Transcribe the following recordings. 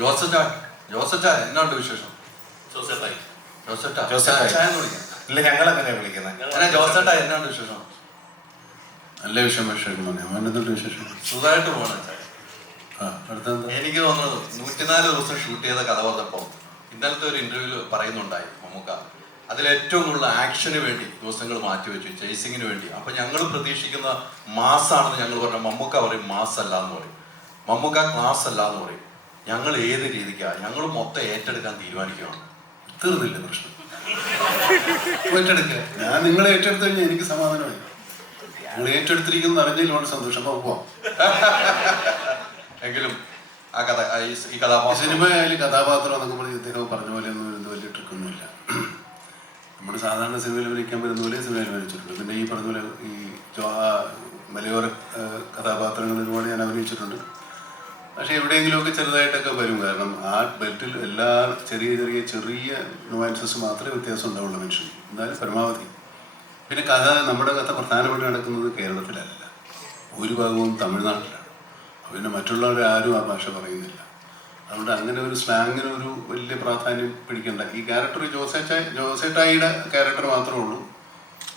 ജോസറ്റാ എന്നാണ്ട് വിശേഷം? ഇല്ല, ഞങ്ങൾ അങ്ങനെ വിളിക്കുന്നത്. ജോസറ്റാ എന്നാണ്ട് വിശേഷം? നല്ല വിഷയം അവനെന്തുണ്ട് വിശേഷം? സുഖമായിട്ട് പോകണം. അടുത്തെന്താ? എനിക്ക് തോന്നുന്നത് 104 ദിവസം ഷൂട്ട് ചെയ്ത കഥ വന്നപ്പോൾ ഇന്നലത്തെ ഒരു ഇന്റർവ്യൂല് പറയുന്നുണ്ടായി മമ്മൂക്ക, അതിലേറ്റവും കൂടുതൽ ആക്ഷന് വേണ്ടി ദിവസങ്ങൾ മാറ്റിവെച്ചു, ചേസിങ്ങിന് വേണ്ടി. അപ്പൊ ഞങ്ങൾ പ്രതീക്ഷിക്കുന്ന മാസാണെന്ന് ഞങ്ങൾ പറഞ്ഞ മമ്മൂക്ക പറയും മാസ് അല്ല എന്ന് പറയും, മമ്മൂക്ക ക്ലാസ് അല്ല എന്ന് പറയും. ഞങ്ങൾ ഏത് രീതിക്കാണ്? ഞങ്ങൾ മൊത്തം ഏറ്റെടുക്കാൻ തീരുമാനിക്കുകയാണ്. തീർന്നില്ല പ്രശ്നം. ഏറ്റെടുക്കുക. ഞാൻ നിങ്ങളെ ഏറ്റെടുത്തു കഴിഞ്ഞാൽ എനിക്ക് സമാധാനമായി. നിങ്ങൾ ഏറ്റെടുത്തിരിക്കുന്ന അറിഞ്ഞതിൽ വളരെ സന്തോഷം. അപ്പൊ പോവാം. എങ്കിലും ആ കഥ, ഈ കഥാപാത്രം, സിനിമ ആയാലും കഥാപാത്രം എന്നൊക്കെ പറഞ്ഞ് ഇദ്ദേഹം പറഞ്ഞ പോലെ ഒന്നും എന്ത് വലിയ ട്രിക്കൊന്നുമില്ല. നമ്മൾ സാധാരണ സിനിമയിൽ അഭിനയിക്കാൻ പറ്റുന്ന പോലെ സിനിമയിൽ അഭിനയിച്ചിട്ടുണ്ട്. പിന്നെ ഈ പറഞ്ഞ പോലെ ഈ മലയോര കഥാപാത്രങ്ങൾ ഒരുപാട് ഞാൻ അഭിനയിച്ചിട്ടുണ്ട്. പക്ഷെ എവിടെയെങ്കിലുമൊക്കെ ചെറുതായിട്ടൊക്കെ വരും. കാരണം ആ ബെൽറ്റിൽ എല്ലാ ചെറിയ നുവാൻസസ് മാത്രമേ വ്യത്യാസം ഉണ്ടാവുള്ളൂ മനുഷ്യന്. എന്നാലും പരമാവധി. പിന്നെ കഥ, നമ്മുടെ കഥ പ്രധാനമായിട്ട് നടക്കുന്നത് കേരളത്തിലല്ല, ഭൂരിഭാഗവും തമിഴ്നാട്ടിലാണ്. പിന്നെ മറ്റുള്ളവരെ ആരും ആ ഭാഷ പറയുന്നില്ല. അതുകൊണ്ട് അങ്ങനെ ഒരു സ്ലാങ്ങിന് ഒരു വലിയ പ്രാധാന്യം പിടിക്കേണ്ട. ഈ ക്യാരക്ടർ ജോസേട്ടായിയുടെ ക്യാരക്ടർ മാത്രമേ ഉള്ളൂ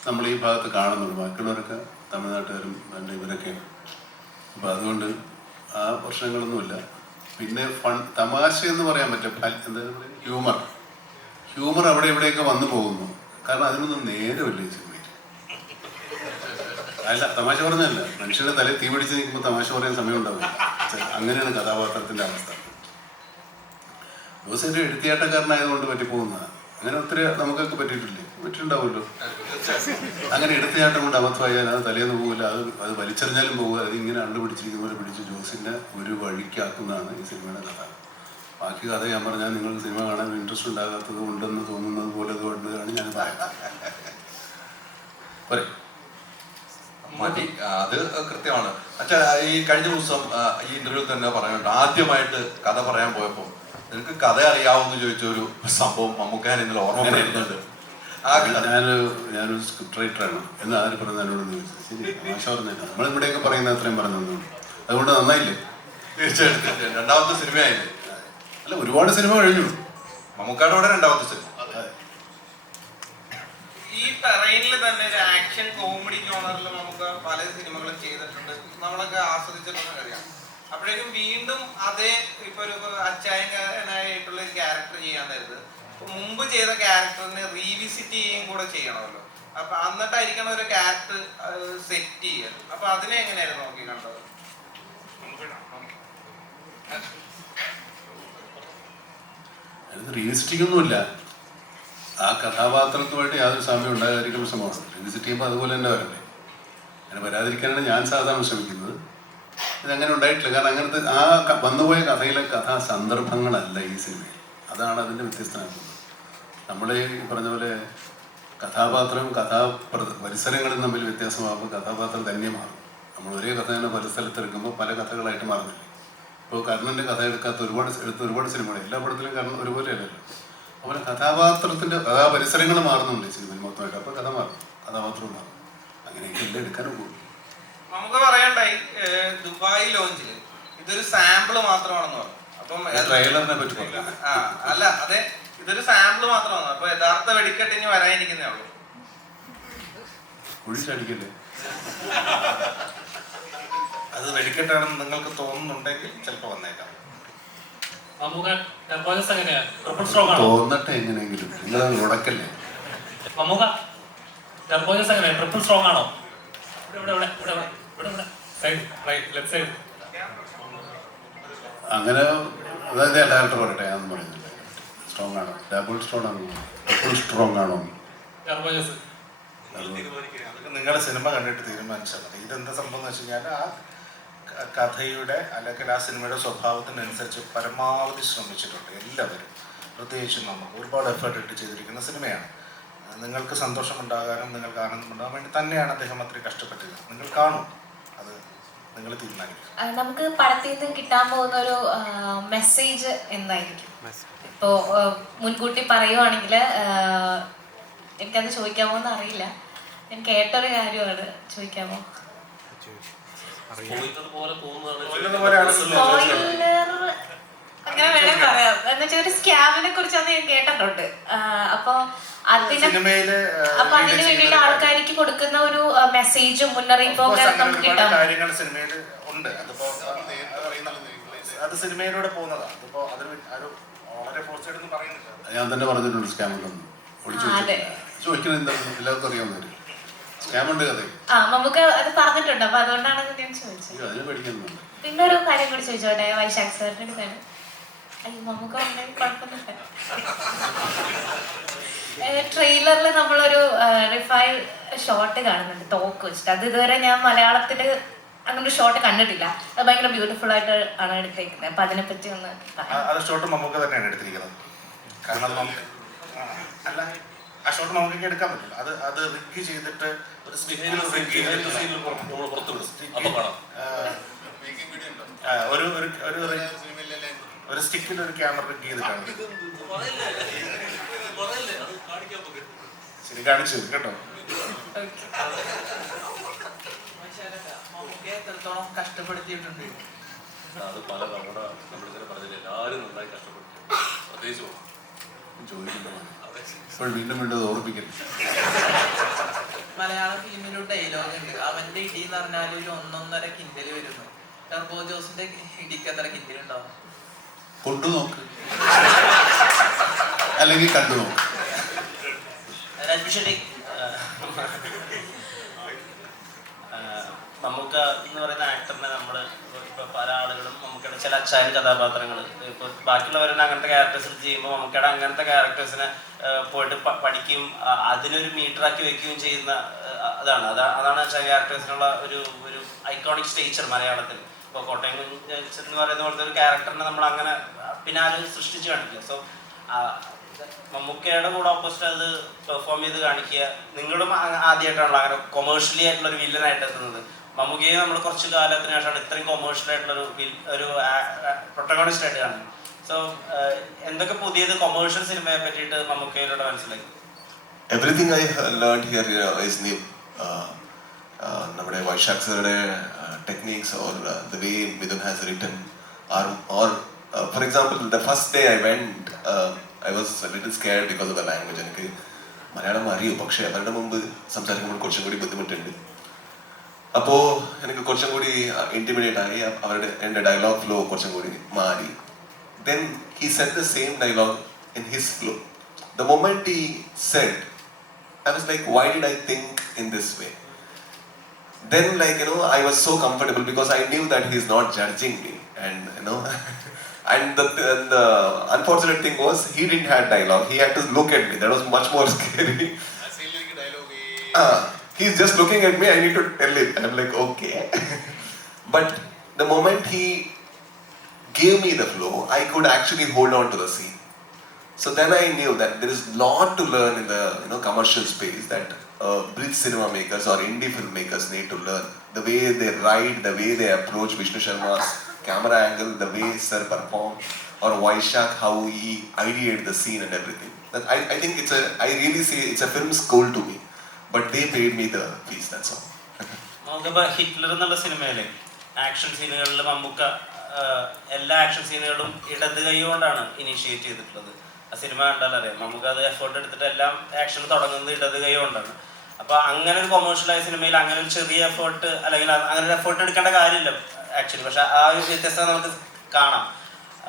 നമ്മൾ ഈ ഭാഗത്ത് കാണുന്നുള്ളൂ. ബാക്കിയുള്ളവരൊക്കെ തമിഴ്നാട്ടുകാരും ഇവരൊക്കെയാണ്. അപ്പം അതുകൊണ്ട് ആ പ്രശ്നങ്ങളൊന്നുമില്ല. പിന്നെ തമാശ എന്ന് പറയാൻ പറ്റും, എന്താ പറയുക, ഹ്യൂമർ അവിടെ ഇവിടെയൊക്കെ വന്നു പോകുന്നു. കാരണം അതിനൊന്നും നേരമില്ല ഈ സിനിമയിൽ. അല്ല, തമാശ പറഞ്ഞല്ല, മനുഷ്യരുടെ തലയിൽ തീ പിടിച്ച് നിൽക്കുമ്പോൾ തമാശ പറയാൻ സമയം ഉണ്ടാവില്ല. അങ്ങനെയാണ് കഥാപാത്രത്തിന്റെ അവസ്ഥ. ജോസേൻ്റെ എടുത്തിയാട്ടക്കാരനായതുകൊണ്ട് പറ്റിപ്പോകുന്നതാണ്. അങ്ങനെ ഒത്തിരി നമുക്കൊക്കെ പറ്റിയിട്ടുണ്ടാവുമല്ലോ. അങ്ങനെ എടുത്തിയാട്ടം കൊണ്ട് അബദ്ധമായാൽ അത് തലേന്ന് പോകില്ല, അത് വലിച്ചെറിഞ്ഞാലും പോകുക. അതിങ്ങനെ അണ്ടുപിടിച്ചിരിക്കുന്ന പോലെ പിടിച്ച് ജോസിനെ ഒരു വഴിക്കാക്കുന്നതാണ് ഈ സിനിമയുടെ കഥ. ബാക്കി കഥ ഞാൻ പറഞ്ഞാൽ നിങ്ങൾക്ക് സിനിമ കാണാൻ ഇൻട്രസ്റ്റ് ഉണ്ടാകാത്തത് ഉണ്ടെന്ന് തോന്നുന്നത് പോലെ അതുകൊണ്ടാണ് ഞാൻ പറയുന്നത്. പോരെ, മതി, അത് കൃത്യമാണ്. അച്ഛാ, ഈ കഴിഞ്ഞ ദിവസം ഈ ഇന്റർവ്യൂ തന്നെ പറയുന്നുണ്ട്, ആദ്യമായിട്ട് കഥ പറയാൻ പോയപ്പോൾ നിനക്ക് കഥ അറിയാവുന്ന ചോദിച്ചൊരു സംഭവം മമ്മൂക്കാൻ ഇന്നലെ ഓർമ്മ വരുന്നുണ്ട്. ഞാനൊരു സ്ക്രിപ്റ്റ് റൈറ്ററാണ് എന്ന് ആര് പറഞ്ഞ എന്നോട് ചോദിച്ചത്. ശരി, തമാശ പറഞ്ഞില്ല. നമ്മളിവിടെയൊക്കെ പറയുന്ന അത്രയും പറഞ്ഞു. അതുകൊണ്ട് നന്നായില്ലേ? തീർച്ചയായിട്ടും രണ്ടാമത്തെ സിനിമയായില്ലേ? അല്ല, ഒരുപാട് സിനിമ കഴിഞ്ഞു. മമ്മൂക്കാടെ കൂടെ രണ്ടാമത്തെ സിനിമ. ഈ ടെറൈനിൽ തന്നെ ഒരു ആക്ഷൻ കോമഡി ജോണറിൽ നമുക്ക് പല സിനിമകളും ചെയ്തിട്ടുണ്ട്, നമ്മളൊക്കെ ആസ്വദിച്ചിട്ടുണ്ടെന്ന് അറിയാം. അപ്പോഴേക്കും വീണ്ടും അതേ ഇപ്പൊ ഒരു അച്ചായനായിട്ടുള്ള ഒരു ക്യാരക്ടർ ചെയ്യാൻ നേരത്ത് മുമ്പ് ചെയ്ത ക്യാരക്ടറിനെ റീവിസിറ്റ് ചെയ്യുകയും കൂടെ ചെയ്യണമല്ലോ. അപ്പൊ എന്നിട്ടായിരിക്കണം ഒരു ക്യാരക്ടർ സെറ്റ് ചെയ്യാൻ. അപ്പൊ അതിനെ എങ്ങനെയായിരുന്നു നോക്കി കണ്ടത്? റീവിസിറ്റിങ്ങൊന്നുമില്ല. ആ കഥാപാത്രത്തുമായിട്ട് യാതൊരു സാമ്യം ഉണ്ടാകാതിരിക്കുന്ന ശ്രമമാണ്. റീവിസിറ്റ് ചെയ്യുമ്പോൾ അതുപോലെ തന്നെ വരണ്ടേ. അങ്ങനെ വരാതിരിക്കാനാണ് ഞാൻ സാധാരണ ശ്രമിക്കുന്നത്. ഇതങ്ങനെ ഉണ്ടായിട്ടില്ല. കാരണം അങ്ങനത്തെ ആ വന്നുപോയ കഥയിലെ കഥാസന്ദർഭങ്ങളല്ല ഈ സിനിമയിൽ. അതാണ് അതിൻ്റെ വ്യത്യസ്തമാക്കുന്നത്. നമ്മുടെ ഈ പറഞ്ഞ പോലെ കഥാപാത്രവും പരിസരങ്ങളും തമ്മിൽ വ്യത്യാസമാകുമ്പോൾ കഥാപാത്രം തന്നെ മാറും. നമ്മൾ ഒരേ കഥ തന്നെ പല സ്ഥലത്തെടുക്കുമ്പോൾ പല കഥകളായിട്ട് മാറുന്നില്ല. ഇപ്പോൾ കർണൻ്റെ കഥ എടുത്ത ഒരുപാട് സിനിമകൾ, എല്ലാ പടത്തിലും കർണൻ ഒരുപോലെയല്ലല്ലോ. അതുപോലെ കഥാപരിസരങ്ങൾ മാറുന്നുണ്ട് ഈ സിനിമയിൽ മൊത്തമായിട്ട്. അപ്പോൾ കഥ മാറും, കഥാപാത്രവും മാറും. അങ്ങനെയൊക്കെ എല്ലാം എടുക്കാനും പോകും. നമുക്ക് പറയണ്ടായി ദുബായ് ലോഞ്ചില് ഇതൊരു സാമ്പിള് മാത്രമാണെന്ന് പറഞ്ഞു. അപ്പം ട്രെയിലറിനെ പറ്റി പറയാം. അല്ല, അതെ, ഇതൊരു സാമ്പിള് മാത്രമാണ്. അപ്പൊ യഥാർത്ഥ വെടിക്കെട്ട് ഇനി വരാനിരിക്കുന്നേ ഉള്ളൂ. കുഴിച്ചടിക്കല്ലേ? അത് വെടിക്കെട്ടാണെന്ന് നിങ്ങൾക്ക് തോന്നുന്നുണ്ടെങ്കിൽ ചിലപ്പോൾ വന്നേക്കാം. തോന്നട്ടെ എങ്ങനെയെങ്കിലും. നിങ്ങളത് ഉടക്കല്ലേ? ട്രിപ്പിൾ സ്ട്രോങ് ആണോ? അങ്ങനെ അതായത് ഡയറക്ടർ പറയട്ടെ, ഞാനൊന്നും പറയുന്നില്ല. സ്ട്രോങ് ആണോ, ഡബിൾ സ്ട്രോങ് ആണോ, ട്രിപ്പിൾ സ്ട്രോങ് ആണോ? അതൊക്കെ നിങ്ങളുടെ സിനിമ കണ്ടിട്ട് തീരുമാനിച്ചാൽ മതി. ഇതെന്താ സംഭവം എന്ന് വെച്ച് കഴിഞ്ഞാൽ ആ കഥയുടെ അല്ലെങ്കിൽ ആ സിനിമയുടെ സ്വഭാവത്തിനനുസരിച്ച് പരമാവധി ശ്രമിച്ചിട്ടുണ്ട് എല്ലാവരും. പ്രത്യേകിച്ചും നമുക്ക് ഒരുപാട് എഫേർട്ട് ഇട്ട് ചെയ്തിരിക്കുന്ന സിനിമയാണ്. നിങ്ങൾക്ക് സന്തോഷമുണ്ടാകാനും നിങ്ങൾക്ക് ആനന്ദമുണ്ടാകാൻ വേണ്ടി തന്നെയാണ് അദ്ദേഹം അത്രയും കഷ്ടപ്പെട്ടത്. നിങ്ങൾ കാണും, അത് നിങ്ങൾ തീരുമാനിക്കും. നമുക്ക് പടത്തിൽ നിന്ന് കിട്ടാൻ പോകുന്ന ഒരു മെസ്സേജ് എന്തായിരിക്കും? ഇപ്പോ മുൻകൂട്ടി പറയുവാണെങ്കിൽ എനിക്കത് ചോദിക്കാമോ എന്ന് അറിയില്ല. ഞാൻ കേട്ടൊരു കാര്യമാണ്, ചോദിക്കാമോ? പോലെ തോന്നുന്നതാണ്. അങ്ങനെ വേണേ എന്നുവെച്ചാൽ ഒരു സ്കാമിനെ കുറിച്ചാണ് ഞാൻ കേട്ടിട്ടുണ്ട്. അപ്പൊ അതിന് സിനിമയില് അപ്പൊ അതിന് വേണ്ടിയിട്ട് ആൾക്കാർക്ക് കൊടുക്കുന്ന ഒരു മെസ്സേജും മുന്നറിയിപ്പും ഒക്കെ നമുക്ക് കിട്ടാം. കാര്യങ്ങൾ സിനിമയിൽ ഉണ്ട്. അതിപ്പോ അത് സിനിമയിലൂടെ പോകുന്നതാണ്. അതിപ്പോ അത് ഒരു വളരെ ഫോഴ്സായിട്ടൊന്നും പറയുന്നില്ല. ഞാൻ തന്നെ പറഞ്ഞിട്ടുണ്ട് സ്കാമുണ്ടെന്ന്. ഒളിച്ചു ചോദിക്കുന്നത് എന്താ എല്ലാവർക്കും അറിയാവുന്നവര് സ്കാമുണ്ട് കഥ. നമുക്ക് അത് പറഞ്ഞിട്ടുണ്ട്. അപ്പൊ അതുകൊണ്ടാണ് ഞാൻ ചോദിച്ചത്. അതിന് പഠിക്കുന്നുണ്ട്. പിന്നെ ഒരു കാര്യം കൂടി ചോദിച്ചോട്ടെ, വൈശാഖ് സാറിന്റെ അടുത്താണ്. അയ്യോ നമുക്ക് ഉണ്ടെങ്കിൽ കുഴപ്പമൊന്നുമില്ല. ട്രെയിലറിൽ നമ്മളൊരു റിഫൈൽ ഷോട്ട് കാണുന്നുണ്ട് തോക്ക് വെച്ചിട്ട്. അത് ഇതുവരെ ഞാൻ മലയാളത്തില് അങ്ങനെ ഒരു ഷോട്ട് കണ്ടിട്ടില്ല. അത് ഭയങ്കര ബ്യൂട്ടിഫുൾ ആയിട്ട് ആണ് എടുത്തേക്കുന്നത്. അപ്പൊ അതിനെപ്പറ്റി ഒന്ന് അത് ഷോട്ട് നമുക്ക് തന്നെയാണ് എടുത്തിരിക്കുന്നത്. കാരണം അത് നമുക്ക് അല്ല, ആ ഷോട്ട് നമുക്ക് എടുക്കാൻ പറ്റില്ല. അത് റിഗ് ചെയ്തിട്ട് ഒരു സ്റ്റിക്കിൽ ഒരു സ്റ്റിക്കിൽ ഒരു ക്യാമറ റിഗ് ചെയ്തിട്ടാണ്. ശരി, കാണിച്ചു കേട്ടോ. എത്രത്തോളം കഷ്ടപ്പെടുത്തിയിട്ടുണ്ട്. അത് പല തവണ നമ്മളിങ്ങനെ പറഞ്ഞില്ല, എല്ലാവരും നന്നായി കഷ്ടപ്പെട്ടു. പ്രത്യേകിച്ച് ഇപ്പോൾ വീണ്ടും വീണ്ടും ഓർമ്മിക്കരുത്. മലയാള ഫിലിമിലൊരു ഡയലോഗ് ഉണ്ട്, അവന്റെ ഇടി എന്ന് പറഞ്ഞാൽ ഒരു 1.5 കിൻഡല് വരുന്നു. ടർബോ ജോസിന്റെ ഇടിക്ക് എത്ര കിൻഡൽ ഉണ്ടാവും? കൊണ്ടു നോക്ക് അല്ലെങ്കിൽ കണ്ടു നോക്ക്. മമ്മൂക്ക എന്ന് പറയുന്ന ആക്ടറിനെ നമ്മൾ ഇപ്പോൾ പല ആളുകളും മമ്മൂക്കയുടെ ചില അച്ചായ കഥാപാത്രങ്ങൾ ഇപ്പോൾ ബാക്കിയുള്ളവരുടെ അങ്ങനത്തെ ക്യാരക്ടേഴ്സ് ചെയ്യുമ്പോൾ മമ്മൂക്കയുടെ അങ്ങനത്തെ ക്യാരക്ടേഴ്സിനെ പോയിട്ട് പഠിക്കുകയും അതിനൊരു മീറ്ററാക്കി വെക്കുകയും ചെയ്യുന്ന അതാണ് അച്ചായ ക്യാരക്ടേഴ്സിനുള്ള ഒരു ഐക്കോണിക് സ്റ്റേച്ചർ മലയാളത്തിൽ. ഇപ്പോൾ കോട്ടയം കുഞ്ഞ് എന്ന് പറയുന്ന പോലത്തെ ഒരു ക്യാരക്ടറിനെ നമ്മൾ അങ്ങനെ പിന്നെ ആരും സൃഷ്ടിച്ച് കാണിക്കുക. സോ മമ്മൂക്കയുടെ കൂടെ ഓപ്പോസിറ്റ് അത് പെർഫോം ചെയ്ത് കാണിക്കുക. നിങ്ങളും ആദ്യമായിട്ടാണല്ലോ അങ്ങനെ കൊമേഴ്ഷ്യലി ആയിട്ടുള്ള ഒരു വില്ലനായിട്ട് എത്തുന്നത്. മമ്മൂക്കയെ നമ്മൾ കുറച്ച് കാലത്തിന് ശേഷമാണ് ഇത്രയും കൊമേഴ്ഷ്യൽ ആയിട്ടുള്ള ഒരു പ്രൊട്ടഗോണിസ്റ്റ് ആയിട്ട് കാണുന്നത്. സോ എന്തൊക്കെ പുതിയത് കൊമേഴ്ഷ്യൽ സിനിമയെ പറ്റിയിട്ട് മമ്മൂക്കയിലൂടെ മനസ്സിലാക്കി? Everything I learned here is new. നമ്മുടെ വൈശാഖ് സാറുടെ techniques or the way Midun has written or for example the first day I went I was a little scared because of the language. എനിക്ക് മലയാളം അറിയും, പക്ഷേ അവരുടെ മുമ്പ് സംസാരിക്കുമ്പോൾ കുറച്ചും കൂടി ബുദ്ധിമുട്ടുണ്ട്. അപ്പോൾ എനിക്ക് കുറച്ചും കൂടി ഇൻറ്റിമിഡേറ്റ് ആയി. എൻ്റെ ഡയലോഗ് ഫ്ലോ കുറച്ചും കൂടി മാറി. Then he said the same dialogue in his flow. The moment he said, I was like, why did I think in this way? Then I was so comfortable because I knew that he's not judging me, and and the unfortunate thing was he didn't have dialogue. He had to look at me. That was much more scary. He's just looking at me. I need to tell it. I'm like, okay. But the moment he gave me the flow, I could actually hold on to the scene. So then I knew that there is a lot to learn in the commercial space that bridge cinema makers or indie filmmakers need to learn. The way they write, the way they approach Vishnu Sharma's camera angle, the way Sir performed, or Vaishak, how he ideated the scene and everything. That I think I really say it's a film school to me. But they paid me the fees, that's all. നമുക്കിപ്പോൾ Hitler എന്നുള്ള സിനിമയിലെ action സീനുകളിൽ Mammukka എല്ലാ action സീനുകളും ഇടത് കൈ കൊണ്ടാണ് initiate ചെയ്തിട്ടുള്ളത്. ആ cinema കണ്ടാൽ അറിയാം. നമുക്ക് അത് എഫേർട്ട് എടുത്തിട്ട് എല്ലാം ആക്ഷൻ തുടങ്ങുന്നത് ഇടത് കൈ കൊണ്ടാണ്. അപ്പോൾ അങ്ങനെ ഒരു കൊമേഴ്ഷ്യലായ സിനിമയിൽ അങ്ങനെ ഒരു ചെറിയ എഫേർട്ട് അല്ലെങ്കിൽ അങ്ങനെ ഒരു എഫേർട്ട് എടുക്കേണ്ട കാര്യമില്ല ആക്ച്വലി. പക്ഷെ ആ ഒരു വ്യത്യസ്തത നമുക്ക് കാണാം.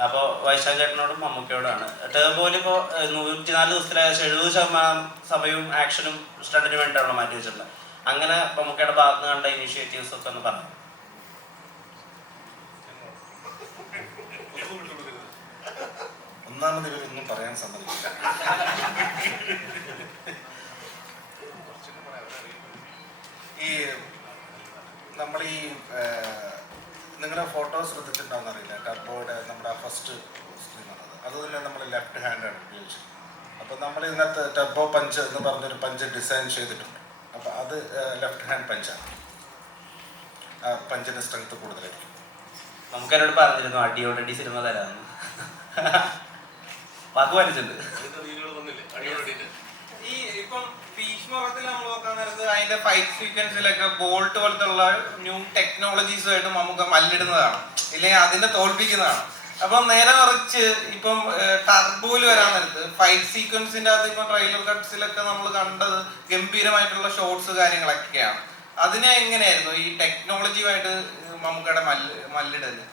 അപ്പോൾ വൈശാഖ് ചേട്ടനോടും മമ്മൂക്കയോടാണ്. ടേബോയിൽ ഇപ്പോൾ 104 ദിവസത്തിൽ 70% സമയവും ആക്ഷനും സ്റ്റണ്ടിന് വേണ്ടിയിട്ടാണല്ലോ മാറ്റി വെച്ചിട്ടുള്ളത്. അങ്ങനെ മമ്മൂക്കയുടെ ഭാഗത്ത് കണ്ട ഇനീഷ്യേറ്റീവ്സ് ഒക്കെ ഒന്ന് പറഞ്ഞു. ഒന്നാമത് ഇവരൊന്നും പറയാൻ സമ്മതിക്കില്ല. നമ്മൾ നിങ്ങളുടെ ഫോട്ടോസ് ശ്രദ്ധിച്ചിട്ടുണ്ടാവുന്ന അറിയില്ല. ടർബോയുടെ നമ്മുടെ ഫസ്റ്റ് സ്ക്രീനാണ് അത് തന്നെ നമ്മൾ ലെഫ്റ്റ് ഹാൻഡാണ് ഉപയോഗിച്ചത്. അപ്പോൾ നമ്മൾ ഇതിനകത്ത് ടർബോ പഞ്ച് എന്ന് പറഞ്ഞൊരു പഞ്ച് ഡിസൈൻ ചെയ്തിട്ടുണ്ട്. അപ്പോൾ അത് ലെഫ്റ്റ് ഹാൻഡ് പഞ്ചാണ്. ആ പഞ്ചിൻ്റെ സ്ട്രെങ്ത് കൂടുതലായിരിക്കും. നമുക്ക് എന്നോട് പറഞ്ഞിരുന്നു അടിയോടടി സിനിമ തരാമെന്ന്. വാക്ക് വലിച്ചിട്ടുണ്ട്. ഈ ഇപ്പം ഭീഷ്മത്തിൽ നമ്മൾ നോക്കാൻ നേരത്ത് അതിന്റെ ഫൈറ്റ് സീക്വൻസിലൊക്കെ ബോൾട്ട് പോലത്തെ ഉള്ള ന്യൂ ടെക്നോളജീസുമായിട്ട് നമുക്ക് മല്ലിടുന്നതാണ്, ഇല്ലെങ്കിൽ അതിനെ തോൽപ്പിക്കുന്നതാണ്. അപ്പം നേരെ മറിച്ച് ഇപ്പം ടർബോയിൽ വരാൻ നേരത്ത് ഫൈറ്റ് സീക്വൻസിന്റെ അകത്ത് ഇപ്പൊ ട്രെയിലർ കട്ട്സിലൊക്കെ നമ്മൾ കണ്ടത് ഗംഭീരമായിട്ടുള്ള ഷോട്ട്സ് കാര്യങ്ങളൊക്കെയാണ്. അതിനെ എങ്ങനെയായിരുന്നു ഈ ടെക്നോളജിയുമായിട്ട് മമ്മൂക്കയുടെ മല്ലിടല്?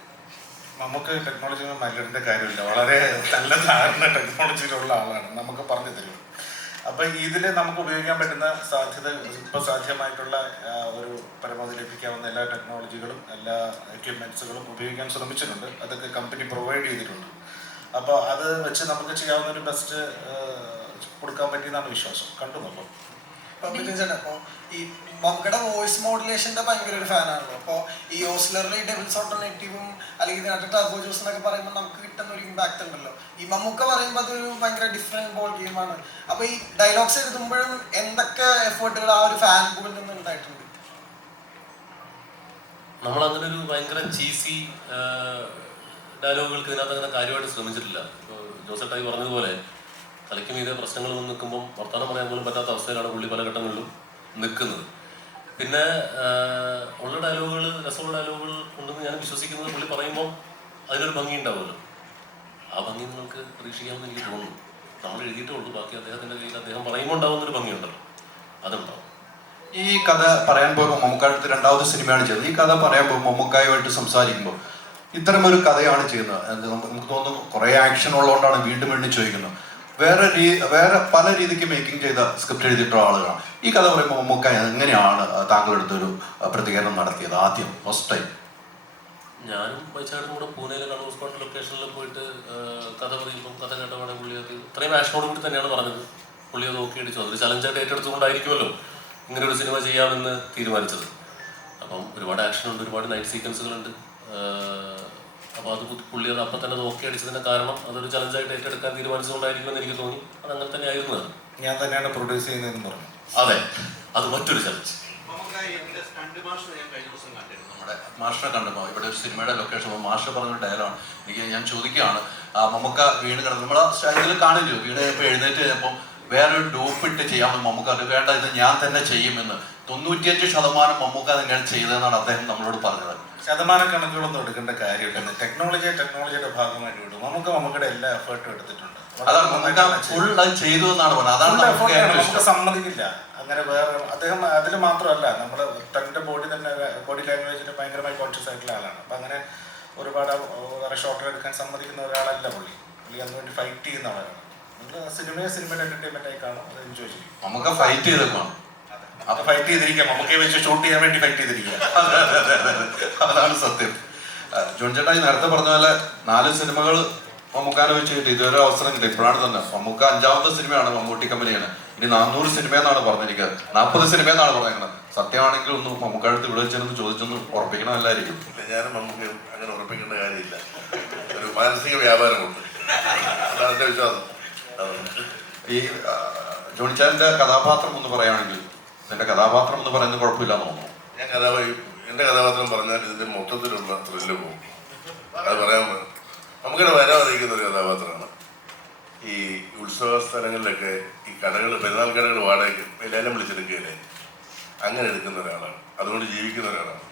നമുക്ക് ടെക്നോളജി മല്ലിടേണ്ട കാര്യമില്ല, വളരെ നല്ല ധാരണ ടെക്നോളജിയിലുള്ള ആളാണ്, നമുക്ക് പറഞ്ഞു തരും. അപ്പം ഇതിൽ നമുക്ക് ഉപയോഗിക്കാൻ പറ്റുന്ന സാധ്യത ഇപ്പോൾ സാധ്യമായിട്ടുള്ള ഒരു പരമാവധി ലഭിക്കാവുന്ന എല്ലാ ടെക്നോളജികളും എല്ലാ എക്യുപ്മെൻറ്റ്സുകളും ഉപയോഗിക്കാൻ ശ്രമിച്ചിട്ടുണ്ട്. അതൊക്കെ കമ്പനി പ്രൊവൈഡ് ചെയ്തിട്ടുണ്ട്. അപ്പോൾ അത് വെച്ച് നമുക്ക് ചെയ്യാവുന്ന ഒരു ബെസ്റ്റ് കൊടുക്കാൻ പറ്റിയെന്നാണ് വിശ്വാസം. കണ്ടു നോക്കാം. അപ്പോൾ ഈ മമ്മൂക്കയുടെ വോയിസ് മോഡുലേഷൻ്റെ ഭയങ്കര ഒരു ഫാനാണല്ലോ. അപ്പോൾ ഈ ഓസ്ലറിലെ ഡെവിൾസ് ഓൾട്ടർനേറ്റീവും അല്ലെങ്കിൽ ഇതിനകത്ത് ടർബോ ജ്യൂസ് എന്നൊക്കെ പറയുമ്പോൾ നമുക്ക് കിട്ടുന്ന ഒരു ഇമ്പാക്റ്റ് ഉണ്ടല്ലോ. ഈ മമ്മൂക്ക പറയുമ്പോൾ അതൊരു ഭയങ്കര ഡിഫറെൻറ്റ് ബോൾ ഗെയിമാണ്. അപ്പോൾ ഈ ഡയലോഗ്സ് എഴുതുമ്പോഴും എന്തൊക്കെ എഫേർട്ടുകൾ ആ ഒരു ഫാൻ ബോളിൽ നിന്ന് ഉണ്ടായിട്ടുണ്ട്? നമ്മളങ്ങനെ ഒരു ഭയങ്കര ചീസി ഡയലോഗുകൾക്ക് ഇതിനകത്ത് അങ്ങനെ കാര്യമായിട്ട് ശ്രമിച്ചിട്ടില്ല. ഇപ്പോൾ ജോസേട്ടായി പറഞ്ഞതുപോലെ തലയ്ക്ക് മീതെ പ്രശ്നങ്ങൾ വന്ന് നിൽക്കുമ്പം വർത്തമാനം പറയാൻ പോലും പറ്റാത്ത അവസ്ഥയിലാണ് പുള്ളി പല ഘട്ടങ്ങളിലും നിൽക്കുന്നത്. പിന്നെ ഉള്ള ഡയലോഗുകൾ, രസമുള്ള ഡയലോഗുകൾ ഉണ്ടെന്ന് ഞാൻ വിശ്വസിക്കുന്നത് പുള്ളി പറയുമ്പം അതിനൊരു ഭംഗി ഉണ്ടാവുമല്ലോ. ആ ഭംഗി നിങ്ങൾക്ക് പ്രതീക്ഷിക്കാമെന്ന് എനിക്ക് തോന്നുന്നു. നമ്മൾ എഴുതിയിട്ടേ ഉള്ളൂ, ബാക്കി അദ്ദേഹത്തിൻ്റെ കയ്യിൽ അദ്ദേഹം പറയുമ്പോൾ ഉണ്ടാവുന്നൊരു ഭംഗിയുണ്ടല്ലോ, അതുണ്ടാവും. ഈ കഥ പറയാൻ പോകുമ്പോൾ മമ്മൂക്കായിട്ട് രണ്ടാമത്തെ സിനിമയാണ് ചെയ്തത്. ഈ കഥ പറയാൻ പോകുമ്പോൾ മമ്മൂക്കായുമായിട്ട് സംസാരിക്കുമ്പോൾ ഇത്തരമൊരു കഥയാണ് ചെയ്യുന്നത്. നമുക്ക് തോന്നുന്നു കുറേ ആക്ഷൻ ഉള്ളതുകൊണ്ടാണ് വീണ്ടും വീണ്ടും ചോദിക്കുന്നത്. വേറെ പല രീതിക്ക് മേക്കിംഗ് ചെയ്ത സ്ക്രിപ്റ്റ് എഴുതിയിട്ടുള്ള ആളുകളാണ്. ഈ കഥ പറയുമ്പോൾ മമ്മൂക്ക എങ്ങനെയാണ് താങ്കളെടുത്തൊരു പ്രതികരണം നടത്തിയത് ആദ്യം ഫസ്റ്റ് ടൈം? ഞാനും വൈചാട്ടും കൂടെ പൂനെയിലെ കണ്ണൂർ സ്പോട്ട് ലൊക്കേഷനിൽ പോയിട്ട് കഥ പറയുമ്പോൾ കഥ കേട്ടപാടെ പുള്ളി അത് ഇത്രയും ആക്ഷനോട് കൂടി തന്നെയാണ് പറഞ്ഞത്. പുള്ളി അത് ഓക്കെ അടിച്ചു. അതൊരു ചലഞ്ചായിട്ട് ഏറ്റെടുത്തുകൊണ്ടായിരിക്കുമല്ലോ ഇങ്ങനെ ഒരു സിനിമ ചെയ്യാമെന്ന് തീരുമാനിച്ചത്. അപ്പം ഒരുപാട് ആക്ഷനുണ്ട്, ഒരുപാട് നൈറ്റ് സീക്വൻസുകളുണ്ട്. അപ്പോൾ അത് പുള്ളി അത് അപ്പം തന്നെ അത് ഓക്കെ അടിച്ചതിൻ്റെ കാരണം അതൊരു ചലഞ്ചായിട്ട് ഏറ്റെടുക്കാൻ തീരുമാനിച്ചുകൊണ്ടായിരിക്കുമെന്ന് എനിക്ക് തോന്നി. അത് അങ്ങനെ തന്നെ ആയിരുന്നു. അത് ഞാൻ തന്നെയാണ് പ്രൊഡ്യൂസ് ചെയ്യുന്നതെന്ന് പറഞ്ഞു. അതെ, അത് മറ്റൊരു ചലഞ്ച്. നമ്മുടെ മാഷിനെ കണ്ടപ്പോൾ ഇവിടെ ഒരു സിനിമയുടെ ലൊക്കേഷൻ മാഷ പറഞ്ഞൊരു ഡയലോഗാണ്. ഞാൻ ചോദിക്കുകയാണ്, മമ്മൂക്ക വീണ് കിടന്നു നമ്മളെ സ്റ്റൈലിൽ കാണില്ലോ, വീട് ഇപ്പോൾ എഴുന്നേറ്റ് കഴിഞ്ഞപ്പം വേറൊരു ഡോപ്പിട്ട് ചെയ്യാമെന്ന് മമ്മൂക്ക അത് വേണ്ട, ഇത് ഞാൻ തന്നെ ചെയ്യുമെന്ന് 95% മമ്മൂക്ക തന്നെയാണ് ചെയ്തതെന്നാണ് അദ്ദേഹം നമ്മളോട് പറഞ്ഞത്. ശതമാന കണക്കുകളൊന്നും എടുക്കേണ്ട കാര്യമില്ല. ടെക്നോളജിയുടെ ഭാഗമായിട്ട് വിടും. മമ്മൂക്കയുടെ എല്ലാ എഫേർട്ടും എടുത്തിട്ടുണ്ട്. അതാണ് മമ്മൂക്ക ഫുൾ അത് ചെയ്തു എന്നാണ് പറഞ്ഞത്. അതാണ് നമുക്ക് സമ്മതിക്കില്ല. അങ്ങനെ വേറെ അദ്ദേഹം അതിൽ മാത്രമല്ല, നമ്മുടെ തൻ്റെ ബോഡി ലാംഗ്വേജിൽ ഭയങ്കരമായി കോൺഷ്യസ് ആയിട്ടുള്ള ആളാണ്. അപ്പം അങ്ങനെ ഒരുപാട് വേറെ ഷോട്ടുകൾ എടുക്കാൻ സമ്മതിക്കുന്ന ഒരാളല്ല പുള്ളി. അതിനുവേണ്ടി ഫൈറ്റ് ചെയ്യുന്ന ആളാണ്. നിങ്ങൾ സിനിമയുടെ എന്റർടൈൻമെന്റ് ആയി കാണും, അത് എൻജോയ് ചെയ്യും. നമുക്ക് ഫൈറ്റ് ചെയ്തേക്കാണ്, അപ്പൊ ഫൈറ്റ് ചെയ്തിരിക്കാം. നമുക്ക് വെച്ച് ഷൂട്ട് ചെയ്യാൻ വേണ്ടി ഫൈറ്റ് ചെയ്തിരിക്കുക. അതാണ് സത്യം. ജോൺ ചേട്ടായി നേരത്തെ പറഞ്ഞ പോലെ 4 സിനിമകൾ മമ്മൂക്കാനെ വെച്ച് കിട്ടി. ഇതുവരെ അവസരം കിട്ടി. ഇപ്പോഴാണ് തന്നെ മമ്മൂക്ക 5ാമത്തെ സിനിമയാണ് മമ്മൂട്ടി കമ്പനിയാണ്. ഇനി 400 സിനിമയെന്നാണ് പറഞ്ഞിരിക്കുന്നത്, 40 സിനിമയെന്നാണ് പറഞ്ഞേക്കുന്നത്. സത്യമാണെങ്കിൽ ഒന്ന് മമ്മൂക്കാടുത്ത് ഇവിടെ വെച്ചൊന്ന് ചോദിച്ചൊന്ന് ഉറപ്പിക്കണമല്ലായിരിക്കും. ഞാനും നമുക്ക് അങ്ങനെ ഉറപ്പിക്കേണ്ട കാര്യമില്ല. ഒരു മാനസിക വ്യാപാരമുണ്ട്, അതാണ് എൻ്റെ വിശ്വാസം. ഈ ജോണിച്ചാലിന്റെ കഥാപാത്രം എന്ന് പറയുകയാണെങ്കിൽ ഇതിന്റെ കഥാപാത്രം എന്ന് പറയുന്നത് കുഴപ്പമില്ലാന്ന് തോന്നുന്നു. എൻ്റെ കഥാപാത്രം പറഞ്ഞാൽ ഇതിന്റെ മൊത്തത്തിലുള്ള ത്രില്ല് പോകും. അത് പറയാൻ നമുക്കിവിടെ വരാതിരിക്കുന്ന ഒരു കഥാപാത്രമാണ്. ഈ ഉത്സവ സ്ഥലങ്ങളിലൊക്കെ ഈ കടകൾ, പെരുന്നാൾ കടകൾ വാടകയ്ക്ക് ലേലം വിളിച്ചെടുക്കുകയല്ലേ, അങ്ങനെ എടുക്കുന്ന ഒരാളാണ്. അതുകൊണ്ട് ജീവിക്കുന്ന ഒരാളാണ്.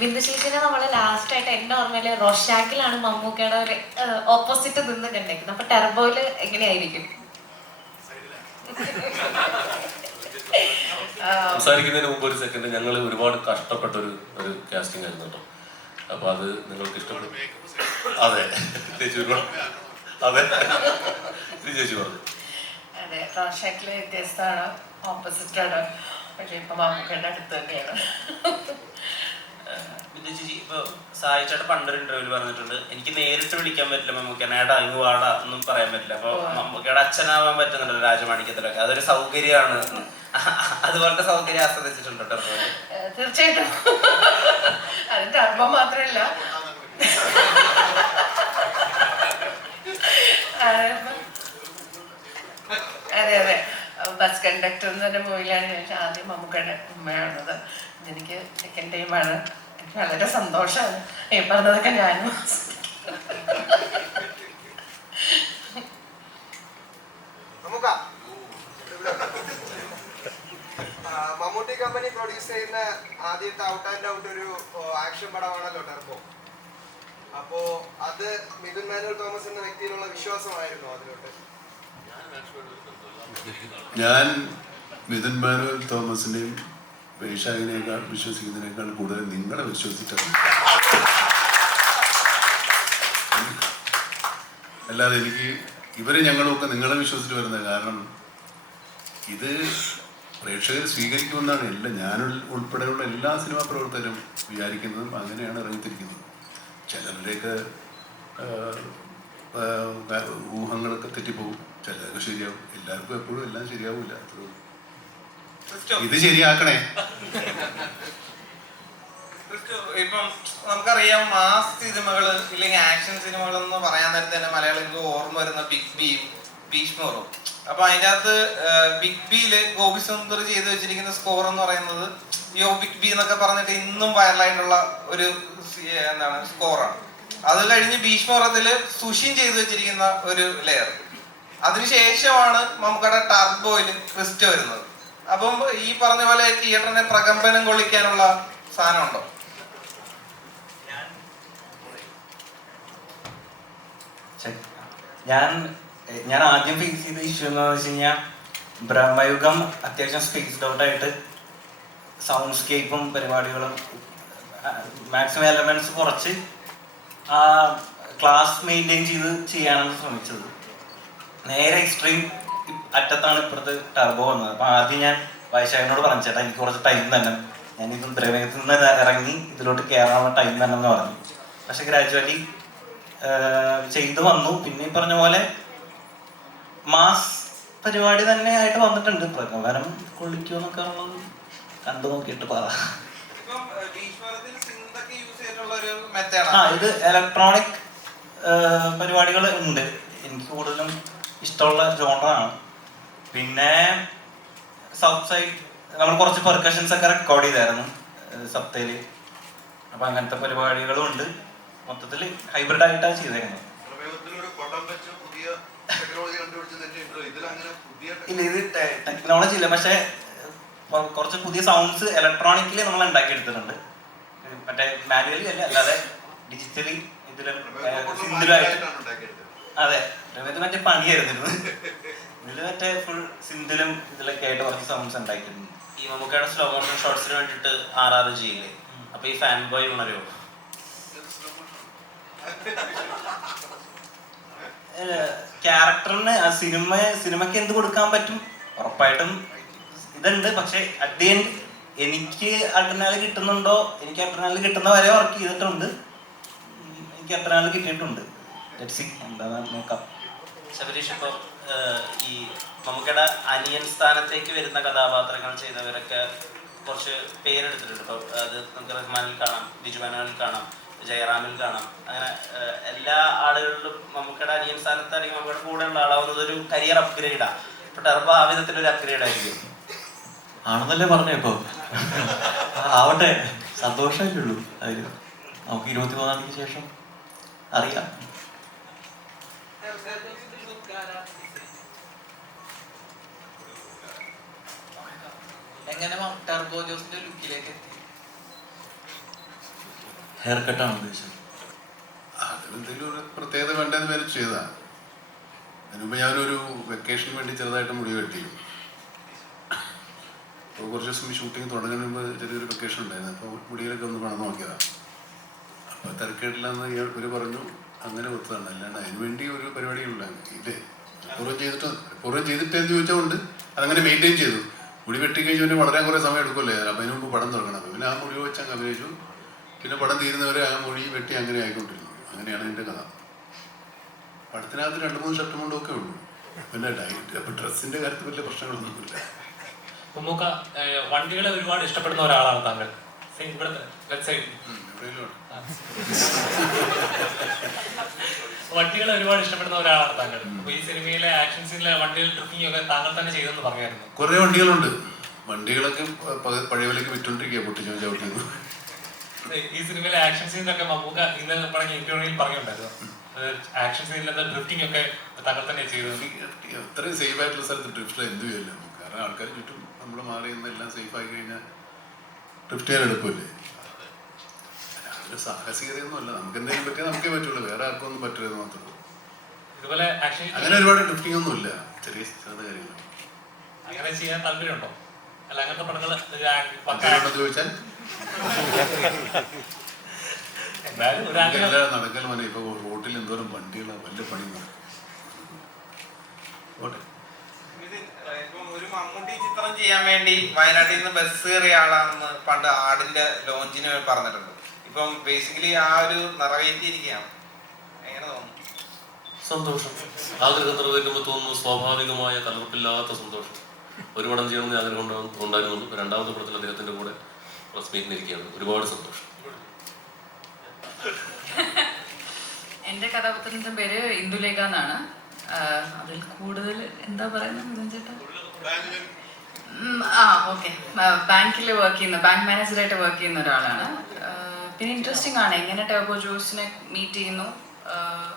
ബിന്ദു ചേച്ചിനെ നമ്മള് ലാസ്റ്റ് ആയിട്ട് എന്റെ ഓർമ്മയില് റോഷാക്കിലാണ് മമ്മൂക്കയുടെ ഒരു ഓപ്പോസിറ്റ് നിന്ന് കണ്ടേക്കുന്നത്. അപ്പൊ ടെർബോയില് എങ്ങനെയായിരിക്കും? സംസാരിക്കുന്നതിന് മുമ്പ് ഒരു സെക്കൻഡ്, ഞങ്ങൾ ഒരുപാട് കഷ്ടപ്പെട്ട ഒരു കാസ്റ്റിംഗ് ആയിരുന്നു കേട്ടോ. അപ്പൊ അത് നിങ്ങൾക്ക് ഇഷ്ടപ്പെടും. അതെ ചേച്ചി അതെ ചേച്ചി പറഞ്ഞു. അതെ, റോഷാക്കില് വ്യത്യസ്തമാണ്, ഓപ്പോസിറ്റാണ്. പക്ഷെ ഇപ്പൊ മമ്മൂക്കയുടെ അടുത്ത് തന്നെയാണ്. ചേച്ചി ഇപ്പൊ സായി ചേട്ടൻ പണ്ടൊരു ഇന്റർവ്യൂല് പറഞ്ഞിട്ടുണ്ട്, എനിക്ക് നേരിട്ട് വിളിക്കാൻ പറ്റില്ല മമ്മൂക്കനെ, ഏടാ ഇങ്ങ് വാടാ ഒന്നും പറയാൻ പറ്റില്ല. അപ്പൊ മമ്മൂക്കയുടെ അച്ഛനാവാൻ പറ്റുന്നുണ്ടല്ലോ രാജമാണിക്യത്തിലൊക്കെ, അതൊരു സൗകര്യമാണ്. അതുപോലത്തെ സൗകര്യം ആസ്വദിച്ചിട്ടുണ്ടോ ടെർബോയില്? തീർച്ചയായിട്ടും. അതിന്റെ അനുഭവം മാത്രമല്ല, അതെ അതെ, ബസ് കണ്ടക്ടർ എന്ന് പറഞ്ഞ മൂവിയിലാണ് ഞാൻ ആദ്യം മമ്മൂക്കയുടെ ഉമ്മയാണത്. ഇതെനിക്ക് സെക്കൻഡ് ടൈമാണ്. എനിക്ക് വളരെ സന്തോഷമാണ്. ഈ പറഞ്ഞതൊക്കെ ഞാനും മമ്മൂട്ടി കമ്പനി പ്രൊഡ്യൂസ് ചെയ്യുന്ന ആദ്യത്തെ ഔട്ട് ആൻഡ് ഔട്ട് ഒരു ആക്ഷൻ പടമാണല്ലോ ടർബോ. അപ്പോ അത് മിഥുൻ മാനുവൽ തോമസ് എന്ന വ്യക്തിയിലുള്ള വിശ്വാസമായിരുന്നു അതിലോട്ട്? ഞാൻ മിഥുൻ മാനുവൽ തോമസിനെയും വൈശാഖിനേക്കാൾ വിശ്വസിക്കുന്നതിനേക്കാൾ കൂടുതൽ നിങ്ങളെ വിശ്വസിച്ചിട്ടാണ്. അല്ലാതെ എനിക്ക് ഇവരെ ഞങ്ങളൊക്കെ നിങ്ങളെ വിശ്വസിച്ച് വരുന്നത്. കാരണം ഇത് പ്രേക്ഷകർ സ്വീകരിക്കുമെന്നാണ് ഞാൻ ഉൾപ്പെടെയുള്ള എല്ലാ സിനിമാ പ്രവർത്തകരും വിചാരിക്കുന്നതും അങ്ങനെയാണ് ഇറങ്ങിത്തിരിക്കുന്നത്. ചിലരുടെയൊക്കെ ഊഹങ്ങളൊക്കെ തെറ്റിപ്പോകും, ചിലതൊക്കെ ശരിയാവും. എല്ലാവർക്കും എപ്പോഴും എല്ലാം ശരിയാവില്ല. ഇത് ശരിയാക്കണേ. ഇപ്പം നമുക്കറിയാം മാസ് സിനിമകള് ഇല്ലെങ്കിൽ ആക്ഷൻ സിനിമകൾ എന്ന് പറയാൻ നേരത്തെ തന്നെ മലയാളികൾക്ക് ഓർമ്മ വരുന്ന ബിഗ് ബിയും ഭീഷ്മറും. അപ്പൊ അതിൻ്റെ അകത്ത് ബിഗ് ബിയില് ഗോപി സുന്ദർ ചെയ്ത് വെച്ചിരിക്കുന്ന സ്കോർ എന്ന് പറയുന്നത് യോ ബിഗ് ബി എന്നൊക്കെ പറഞ്ഞിട്ട് ഇന്നും വൈറലായിട്ടുള്ള ഒരു എന്താണ് സ്കോറാണ്. അത് കഴിഞ്ഞ് ഭീഷ്മറത്തില് സുഷിൻ ചെയ്തു വെച്ചിരിക്കുന്ന ഒരു ലെയർ. അതിനുശേഷമാണ് നമുക്കടെ ടർബോയില് ക്രിസ്റ്റ വരുന്നത്. അപ്പം ഈ പറഞ്ഞ പോലെ തിയേറ്ററിനെ പ്രകമ്പനം കൊള്ളിക്കാനുള്ള സാധനം ഉണ്ടോ? ഞാൻ ആദ്യം ഫേസ് ചെയ്ത ഇഷ്യൂ എന്ന് വെച്ച് കഴിഞ്ഞാൽ ബ്രഹ്മയുഗം അത്യാവശ്യം സ്പേസ്ഡ് ഔട്ട് ആയിട്ട് സൗണ്ട് സ്കേപ്പും പരിപാടികളും മാക്സിമം എലമെന്റ്സ് കുറച്ച് ആ ക്ലാസ് മെയിൻറ്റെയിൻ ചെയ്ത് ചെയ്യാനാണ് ശ്രമിച്ചത്. നേരെ എക്സ്ട്രീം അറ്റത്താണ് ഇപ്പുറത്ത് ടർബോ വന്നത്. അപ്പം ആദ്യം ഞാൻ വൈശാഖിനോട് പറഞ്ഞു, ചേട്ടാ എനിക്ക് കുറച്ച് ടൈം തന്നെ, ഞാനിത് ബ്രഹ്മയുഗത്തിൽ നിന്ന് ഇറങ്ങി ഇതിലോട്ട് കയറാനുള്ള ടൈം തന്നെ എന്ന് പറഞ്ഞു. പക്ഷെ ഗ്രാജുവലി ചെയ്തു വന്നു. പിന്നെ ഈ പറഞ്ഞ പോലെ മാസ് പരിപാടി തന്നെ ആയിട്ട് വന്നിട്ടുണ്ട്. പ്രകമ്പനം കൊള്ളിക്കുമെന്നൊക്കെ ഉള്ളത് കണ്ടു നോക്കിയിട്ട് പറ. ഇത് ഇലക്ട്രോണിക് പരിപാടികൾ ഉണ്ട്. എനിക്ക് കൂടുതലും ഇഷ്ടമുള്ള ജോണറാണ്. പിന്നെ സൗത്ത് സൈഡ് നമ്മൾ കുറച്ച് പെർക്കഷൻസ് ഒക്കെ റെക്കോർഡ് ചെയ്തായിരുന്നു സപ്തയില്. അപ്പൊ അങ്ങനത്തെ പരിപാടികളും ഉണ്ട്. മൊത്തത്തിൽ ഹൈബ്രിഡ് ആയിട്ടാണ് ചെയ്തേക്കുന്നത്. ഇല്ല, ഇത് ടെക്നോളജി ഇല്ല, പക്ഷെ കുറച്ച് പുതിയ സൗണ്ട്സ് ഇലക്ട്രോണിക്കലി നമ്മൾ ഉണ്ടാക്കിയെടുത്തിട്ടുണ്ട്. മറ്റേ മാനുവലി അല്ല, അല്ലാതെ ഡിജിറ്റലി ഇതിലും സിന്ധിലുമായിട്ട്. അതെ, ഇത് മറ്റേ പണിയായിരുന്നു. ഇതിൽ മറ്റേ ഫുൾ സിന്ധിലും ഇതിലൊക്കെ ആയിട്ട് കുറച്ച് സൗണ്ട്സ് ഉണ്ടാക്കിയിട്ടുണ്ട്. ഈ മമ്മൂക്കയുടെ സ്ലോ മോഷൻ ഷോട്ട്സിന് വേണ്ടിയിട്ട് RR ചെയ്യില്ലേ? അപ്പൊ ഈ ഫാൻ ബോയ് ഉണരുമോ? ക്യാരക്ടറിന് സിനിമയ്ക്ക് എന്ത് കൊടുക്കാൻ പറ്റും ഉറപ്പായിട്ടും ഇതുണ്ട്. പക്ഷെ അറ്റ് ദി എൻഡ് എനിക്ക് അഡ്രിനാലിൻ കിട്ടുന്നുണ്ടോ, എനിക്ക് അഡ്രിനാലിൻ കിട്ടുന്ന വരെ വർക്ക് ചെയ്തിട്ടുണ്ട്. എനിക്ക് അഡ്രിനാലിൻ കിട്ടിയിട്ടുണ്ട്. എന്താണെന്ന് നോക്കാം. ശബരീഷ്, ഇപ്പോൾ ഈ മമ്മൂക്കയുടെ അനിയൻ സ്ഥാനത്തേക്ക് വരുന്ന കഥാപാത്രങ്ങൾ ചെയ്തവരൊക്കെ കുറച്ച് പേരെടുത്തിട്ടുണ്ട്. ഇപ്പോൾ അത് നമുക്ക് റഹ്മാനിൽ കാണാം, ബിജു മേനോനിൽ കാണാം, ജയറാമിൽ കാണാം. അങ്ങനെ എല്ലാ ആളുകളിലും മമ്മൂക്കയുടെ അനിയൻ സ്ഥാനത്താണെങ്കിൽ മമ്മൂക്കയുടെ കൂടെയുള്ള ആളാവുന്നത് ഒരു കരിയർ അപ്ഗ്രേഡാണ്. ഇപ്പോൾ ടർബോ ആ വിധത്തിലൊരു അപ്ഗ്രേഡ് ആയിരിക്കും ആണെന്നല്ലേ പറഞ്ഞേ. ഇപ്പോൾ ആവട്ടെ, സന്തോഷമല്ലേ ഉള്ളൂ. അതിൽ നമുക്ക് 23-ാം തീയതിക്ക് ശേഷം അറിയാം. എങ്ങനെ ടർബോ ജോസിന്റെ ലുക്കിലേക്ക് എത്തി? ഹെയർ കട്ടാണ് ഉദ്ദേശിച്ചത്. അത് എന്തെങ്കിലും ഒരു പ്രത്യേകത വേണ്ടെന്ന് പേര് ചെയ്തതാണ്. അതിനുമുമ്പ് ഞാനൊരു വെക്കേഷന് വേണ്ടി ചെറുതായിട്ട് മുടി വെട്ടി. അപ്പോൾ കുറച്ച് ദിവസം ഷൂട്ടിങ് തുടങ്ങുന്നതിന് മുമ്പ് ചെറിയൊരു വെക്കേഷൻ ഉണ്ടായിരുന്നു. അപ്പോൾ മുടിയിലൊക്കെ ഒന്ന് പണം നോക്കിയതാണ്. അപ്പോൾ തിരക്കേട്ടില്ലെന്ന് ഇവർ പറഞ്ഞു, അങ്ങനെ ഒത്തതാണ്. അല്ലാണ്ട് അതിന് വേണ്ടി ഒരു പരിപാടി ഉണ്ടായിരുന്നു ഇല്ലേ. പൂർവ്വം ചെയ്തിട്ടെന്ന് ചോദിച്ചതുകൊണ്ട് അതങ്ങനെ മെയിൻറ്റെയിൻ ചെയ്തു. മുടി വെട്ടിക്കഴിഞ്ഞ് വളരാൻ കുറേ സമയം എടുക്കുമല്ലേ. അപ്പം അതിന് മുമ്പ് പടം തുടങ്ങണം. അപ്പോൾ പിന്നെ ആ മുടി വെച്ച് അങ്ങ് അഭിനയിച്ചു. പിന്നെ പടം തീരുന്നവരെ ആ മുടി വെട്ടി അങ്ങനെ ആയിക്കൊണ്ടിരുന്നു. അങ്ങനെയാണ് എൻ്റെ കഥ. പടത്തിനകത്ത് 2-3 ഷർട്ടും കൊണ്ടൊക്കെ ഉള്ളൂ. പിന്നെ അപ്പം ഡ്രസ്സിൻ്റെ കാര്യത്തിൽ വലിയ പ്രശ്നങ്ങളൊന്നുമില്ല. മമ്മൂക്ക വണ്ടികളെ ഒരുപാട് ഇഷ്ടപ്പെടുന്ന ഒരാളാണ് താങ്കൾ. വണ്ടികളെ ഒരുപാട് ഇഷ്ടപ്പെടുന്ന ഒരാളാണ് താങ്കൾ. അപ്പൊ ഈ സിനിമയിലെ ആക്ഷൻ സീനിലെ വണ്ടികൾ ട്രിപ്പിംഗ് ഒക്കെ താങ്കൾ തന്നെ ചെയ്തെന്ന് പറഞ്ഞായിരുന്നു. കുറേ വണ്ടികളുണ്ട്. വണ്ടികളൊക്കെ പഴയ വിലയ്ക്ക് വിറ്റോണ്ടിരിക്കുക, പൊട്ടിച്ചു ചവിട്ടിയത്. ഈ സിനിമയിലെ ആക്ഷൻ സീനിലൊക്കെ മമ്മൂക്ക ഇന്നലെ പറഞ്ഞ ഇന്റർവ്യൂവിൽ പറഞ്ഞിട്ടുണ്ടായിരുന്നു. ആക്ഷൻ സീനിലെ ഡ്രിഫ്റ്റിംഗ് ഒക്കെ താങ്കൾ തന്നെ ചെയ്തത്. അത്രയും സേഫ് ആയിട്ടുള്ള സ്ഥലത്ത് ഡ്രിഫ്റ്റ് എന്ത് ചെയ്യല്ലോ. കാരണം ആൾക്കാർ ചുറ്റും നമ്മൾ മാറി നിന്നെല്ലാം സേഫ് ആയി കഴിഞ്ഞാൽ ഡ്രിഫ്റ്റ് ചെയ്യാൻ എളുപ്പമില്ലേ? അതൊരു സാഹസികതയൊന്നുമല്ല. നമുക്ക് എന്തെങ്കിലും പറ്റിയാൽ നമുക്കേ പറ്റുള്ളൂ, വേറെ ആർക്കും ഒന്നും പറ്റില്ലെന്ന് മാത്രമേ. ഇതുപോലെ അങ്ങനെ ഒരുപാട് ഡ്രിഫ്റ്റിംഗ് ഒന്നും ഇല്ല, ചെറിയ ചെറുത് കാര്യങ്ങൾ. അങ്ങനെ ചെയ്യാൻ താല്പര്യമുണ്ടോ? അല്ല അങ്ങനത്തെ പടങ്ങൾ ചോദിച്ചാൽ എല്ലാം നടക്കൽ മനെ. ഇപ്പൊ റോട്ടിൽ എന്തോരം വണ്ടികളാണ്, വലിയ പണി നടക്കും. ഒരു മമ്മൂട്ടി ചിത്രം ചെയ്യാൻ വേണ്ടി വയനാട്ടിൽ നിന്ന് ബസ് കയറിയ ആളാണെന്ന് പണ്ട് ആടിന്റെ ലോഞ്ചിന് പറഞ്ഞിട്ടുണ്ട്. ഇപ്പം ബേസിക്കലി ആ ഒരു നിറവേറ്റിയിരിക്കുകയാണ്. എങ്ങനെ തോന്നുന്നു? സന്തോഷം. ആഗ്രഹം നിറവേറ്റുമ്പോൾ തോന്നുന്നു സ്വാഭാവികമായ കലർപ്പില്ലാത്ത സന്തോഷം. ഒരു പടം ചെയ്യണമെന്ന് ആഗ്രഹം ഉണ്ടായിരുന്നുള്ളൂ. രണ്ടാമത്തെ പടത്തിൽ അദ്ദേഹത്തിന്റെ കൂടെ പ്രസ് മീറ്റിനിരിക്കുകയാണ്. ഒരുപാട് സന്തോഷം. എൻ്റെ കഥാപാത്രത്തിന്റെ പേര് ഇന്ദുലേഖ എന്നാണ്. അതിൽ കൂടുതൽ എന്താ പറയുന്നത് ചേട്ടാ? ഓക്കെ, ബാങ്കിൽ വർക്ക് ചെയ്യുന്ന, ബാങ്ക് മാനേജറായിട്ട് വർക്ക് ചെയ്യുന്ന ഒരാളാണ്. പിന്നെ ഇൻട്രസ്റ്റിംഗ് ആണ് എങ്ങനെ ടർബോ ജോസിനെ മീറ്റ് ചെയ്യുന്നു,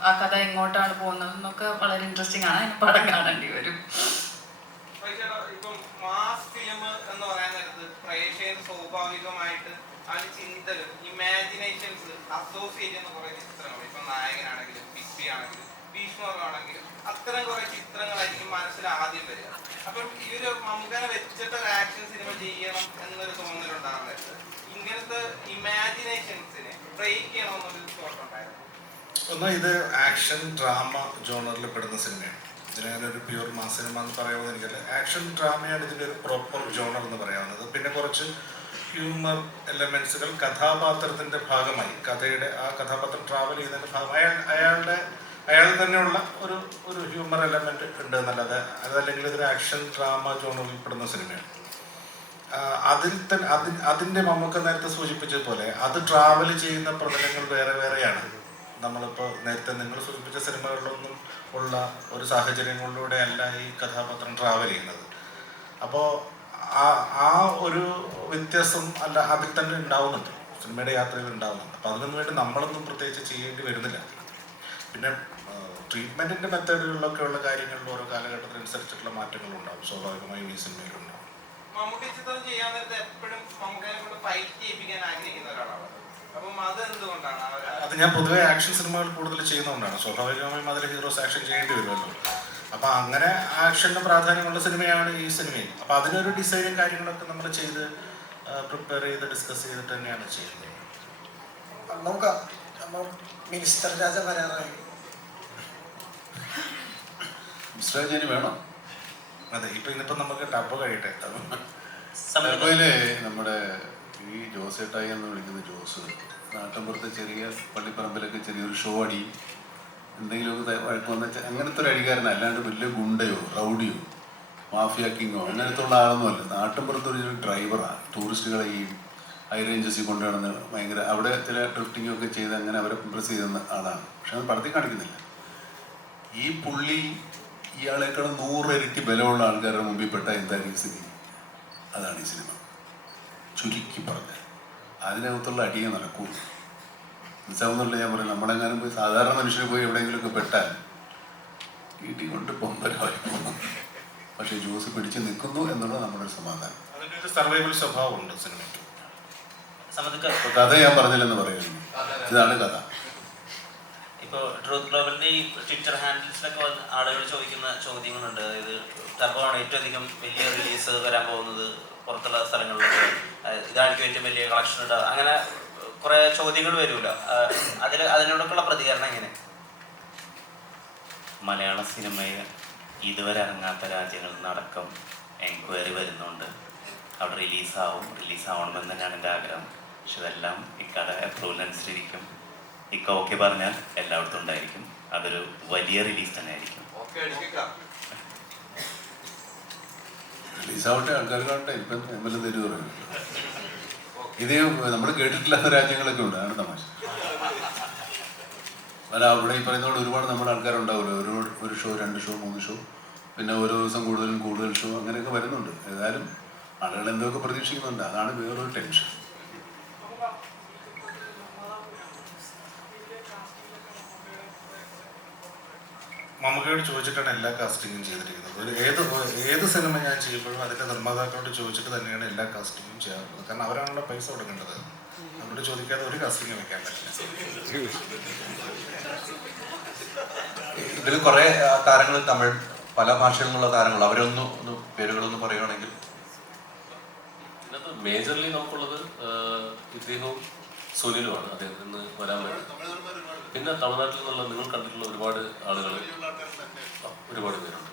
ആ കഥ എങ്ങോട്ടാണ് പോകുന്നത് എന്നൊക്കെ വളരെ ഇൻട്രസ്റ്റിംഗ് ആണ്. അതിന് പടം കാണേണ്ടി വരും. ഇപ്പം മാസ് ഫിലിം എന്ന് പറയാൻ നേരത്ത് പ്രേക്ഷകന് സ്വാഭാവികമായിട്ട് അതിന് ചിന്തകൾ, ഇമാജിനേഷൻസ് അസോസിയേറ്റ് ചെയ്യുന്ന കുറെ ചിത്രങ്ങൾ, ഇപ്പൊ നായകനാണെങ്കിലും ബിഗ് ആണെങ്കിലും ഭീഷ്മകാണെങ്കിലും അത്തരം കുറെ ചിത്രങ്ങളായിരിക്കും മനസ്സിൽ ആദ്യം വരിക. അപ്പം ഈ ഒരു മമ്മൂക്കനെ വെച്ചിട്ട് ഒരു ആക്ഷൻ സിനിമ ചെയ്യണം എന്നൊരു തോന്നലുണ്ടാകുന്നത് ഇങ്ങനത്തെ ഇമാജിനേഷൻസിനെ ബ്രേക്ക് ചെയ്യണമെന്നൊരു തോട്ട് ഉണ്ടായിരുന്നു. ഒന്ന്, ഇത് ആക്ഷൻ ഡ്രാമ ജോണറിൽ പെടുന്ന സിനിമയാണ്. ഇതിനൊരു പ്യൂർ മാസ് സിനിമ എന്ന് പറയാവുന്ന എനിക്കല്ല. ആക്ഷൻ ഡ്രാമയാണ് ഇതിൻ്റെ ഒരു പ്രോപ്പർ ജോണർ എന്ന് പറയാവുന്നത്. പിന്നെ കുറച്ച് ഹ്യൂമർ എലമെന്റ്സുകൾ കഥാപാത്രത്തിന്റെ ഭാഗമായി, കഥയുടെ ആ കഥാപാത്രം ട്രാവൽ ചെയ്യുന്നതിന്റെ ഭാഗമായി അയാൾ തന്നെയുള്ള ഒരു ഹ്യൂമർ എലമെന്റ് ഉണ്ട് എന്നല്ലാതെ അതല്ലെങ്കിൽ ഇതൊരു ആക്ഷൻ ഡ്രാമ ജോണറിൽ പെടുന്ന സിനിമയാണ്. അതിന്റെ മമ്മൂക്ക നേരത്തെ സൂചിപ്പിച്ചതുപോലെ അത് ട്രാവൽ ചെയ്യുന്ന പ്രതലങ്ങൾ വേറെ വേറെയാണ്. നമ്മളിപ്പോൾ നേരത്തെ നിങ്ങൾ സൂചിപ്പിച്ച സിനിമകളിലൊന്നും ഉള്ള ഒരു സാഹചര്യങ്ങളിലൂടെ അല്ല ഈ കഥാപാത്രം ട്രാവൽ ചെയ്യുന്നത്. അപ്പോൾ ആ ഒരു വ്യത്യാസം അല്ല അതിൽ തന്നെ ഉണ്ടാവുന്നുണ്ട്, സിനിമയുടെ യാത്രയിൽ ഉണ്ടാവുന്നുണ്ട്. അപ്പോൾ അതിനൊന്നും വേണ്ടി നമ്മളൊന്നും പ്രത്യേകിച്ച് ചെയ്യേണ്ടി വരുന്നില്ല. പിന്നെ ട്രീറ്റ്മെന്റിന്റെ മെത്തേഡുകളിലൊക്കെ ഉള്ള കാര്യങ്ങളിൽ ഓരോ കാലഘട്ടത്തിനനുസരിച്ചിട്ടുള്ള മാറ്റങ്ങൾ ഉണ്ടാവും, സ്വാഭാവികമായും ഈ സിനിമയിലുണ്ടാവും. മമ്മൂട്ടി ചിത്രം ചെയ്യാൻ നേരത്തെ എപ്പോഴും മമ്മൂക്കനെ കൊണ്ട് ഫൈറ്റ് ചെയ്യിപ്പിക്കാൻ ആഗ്രഹിക്കുന്ന ഒരാളാണ്. അപ്പം അത് എന്തുകൊണ്ടാണ്? അത് ഞാൻ പൊതുവെ ആക്ഷൻ സിനിമകൾ കൂടുതൽ ചെയ്യുന്നതുകൊണ്ടാണ്. സ്വാഭാവികമായും അതിൽ ഹീറോസ് ആക്ഷൻ ചെയ്യേണ്ടി വരുമല്ലോ. അപ്പൊ അങ്ങനെ ആക്ഷന് പ്രാധാന്യമുള്ള സിനിമയാണ് ഈ സിനിമയിൽ. അപ്പൊ അതിനൊരു ഡിസൈനും കാര്യങ്ങളൊക്കെ നമ്മൾ ചെയ്ത് പ്രിപ്പയർ ചെയ്ത് ഡിസ്കസ് ചെയ്തിട്ട് തന്നെയാണ് ചെയ്യുന്നത്. നമുക്ക് മിനിസ്റ്റർ രാജ വരാറായി. മിസ്റ്റർ രാജ വേണം. അതെ, ഇന്നിപ്പോ നമുക്ക് ടബ് കഴിയട്ടെ. ടബയിലെ നമ്മുടെ ഈ ജോസേട്ടായി എന്ന് വിളിക്കുന്ന ജോസ് നാട്ടിൻപുറത്തെ ചെറിയ പള്ളിപ്പറമ്പിലൊക്കെ ചെറിയൊരു ഷോ അടിയും എന്തെങ്കിലുമൊക്കെ വഴക്കുവന്ന അങ്ങനത്തെ ഒരു അടിക്കാരൻ, അല്ലാണ്ട് വലിയ ഗുണ്ടയോ റൗഡിയോ മാഫിയ കിങ്ങോ അങ്ങനത്തെ ഉള്ള ആളൊന്നുമല്ല. നാട്ടിൻപുറത്തൊരു ഡ്രൈവറാണ്. ടൂറിസ്റ്റുകളെ ഈ ഹൈ റേഞ്ചസിൽ കൊണ്ടുവന്ന് ഭയങ്കര അവിടെ ചില ഡ്രിഫ്റ്റിംഗ് ഒക്കെ ചെയ്ത് അങ്ങനെ അവരെ ഇംപ്രസ് ചെയ്യുന്ന ആളാണ്. പക്ഷെ അത് പടത്തിൽ കാണിക്കുന്നില്ല. ഈ പുള്ളി ഇയാളെക്കാളും 100 ഇരട്ടി ബലമുള്ള ആൾക്കാരുടെ മുമ്പിൽ പെട്ട എന്തായാലും സ്ഥിതി. അതാണ് ഈ സിനിമ ചുരുക്കി പറഞ്ഞത്. അതിനകത്തുള്ള അടിയെ നടക്കൂ, മനസ്സിലാവുന്നില്ല. ഞാൻ പറയും, നമ്മളെങ്ങാനും പോയി സാധാരണ മനുഷ്യർ പോയി എവിടെയെങ്കിലുമൊക്കെ പെട്ടാൽ വീട്ടിൽ കൊണ്ട് പൊമ്പരായിരിക്കും. പക്ഷെ ജോസ് പിടിച്ച് നിൽക്കുന്നു എന്നുള്ളത് നമ്മുടെ ഒരു സമാധാനം. അതിൻ്റെ ഒരു സർവൈവൽ സ്വഭാവമുണ്ട് സിനിമയ്ക്ക്. കഥ ഞാൻ പറഞ്ഞില്ലെന്ന് പറയുന്നു, ഇതാണ് കഥ. ഇപ്പോൾ ട്രൂത്ത് ഗ്ലോബലിൻ്റെ ഈ ട്വിറ്റർ ഹാൻഡിൽസിലൊക്കെ ആളുകൾ ചോദിക്കുന്ന ചോദ്യങ്ങളുണ്ട്. അതായത് ടർബോ ആണ് ഏറ്റവും അധികം വലിയ റിലീസ് വരാൻ പോകുന്നത് പുറത്തുള്ള സ്ഥലങ്ങളിലൊക്കെ, ഇതായിരിക്കും ഏറ്റവും വലിയ കളക്ഷൻ ഉണ്ടാകുക, അങ്ങനെ കുറെ ചോദ്യങ്ങൾ വരില്ല. അതിനോടൊക്കെയുള്ള പ്രതികരണം എങ്ങനെ? മലയാള സിനിമയിൽ ഇതുവരെ ഇറങ്ങാത്ത രാജ്യങ്ങളിൽ നിന്നടക്കം എൻക്വയറി വരുന്നുണ്ട്. അവിടെ റിലീസാവണമെന്ന് തന്നെയാണ് എൻ്റെ ആഗ്രഹം. പക്ഷെ ഇതെല്ലാം ഇക്കടെ അപ്രൂവലനുസരിച്ചിരിക്കും. ഇക്ക ഓക്കെ പറഞ്ഞാൽ എല്ലായിടത്തും ഉണ്ടായിരിക്കും. അതൊരു വലിയ റിലീസ് തന്നെ ആയിരിക്കും. റിലീസാവട്ടെ, ആൾക്കാർ കാണട്ടെ. ഇപ്പം ML തരൂ പറയുന്നു. ഇതേ നമ്മൾ കേട്ടിട്ടില്ലാത്ത രാജ്യങ്ങളൊക്കെ ഉണ്ട്, അതാണ് തമാശ. അല്ല, അവിടെ ഈ പറയുന്ന പോലെ ഒരുപാട് നമ്മുടെ ആൾക്കാരുണ്ടാവില്ല. ഒരു ഷോ, 2 ഷോ, 3 ഷോ, പിന്നെ ഓരോ ദിവസം കൂടുതൽ ഷോ, അങ്ങനെയൊക്കെ വരുന്നുണ്ട്. ഏതായാലും ആളുകൾ എന്തൊക്കെ പ്രതീക്ഷിക്കുന്നുണ്ട്, അതാണ് വേറൊരു ടെൻഷൻ. മമ്മൂക്കയോട് ചോദിച്ചിട്ടാണ് എല്ലാ കാസ്റ്റിങ്ങും ചെയ്തിരിക്കുന്നത്. ഏത് സിനിമ ഞാൻ ചെയ്യുമ്പോഴും അതിൻ്റെ നിർമ്മാതാക്കളോട് ചോദിച്ചിട്ട് തന്നെയാണ് എല്ലാ കാസ്റ്റിങ്ങും ചെയ്യാറുള്ളത്. കാരണം അവരാണല്ലോ പൈസ കൊടുക്കേണ്ടത്. അവരോട് ചോദിക്കാതെ ഒരു കാസ്റ്റിംഗ് വെക്കാൻ പറ്റില്ല. ഇതിൽ കുറേ താരങ്ങൾ തമിഴ് പല ഭാഷകളിലുള്ള താരങ്ങൾ, അവരൊന്ന് പേരുകളൊന്ന് പറയുകയാണെങ്കിൽ. ഇതിനകത്ത് മേജർലി നമുക്കുള്ളത് ഇദ്ദേഹവും സുനിലുമാണ്, അദ്ദേഹത്തിൽ നിന്ന് വരാൻ വേണ്ടി. പിന്നെ തമിഴ്നാട്ടിൽ നിന്നുള്ള നിങ്ങൾ കണ്ടിട്ടുള്ള ഒരുപാട് ആളുകൾ, ഒരുപാട് പേരുണ്ട്.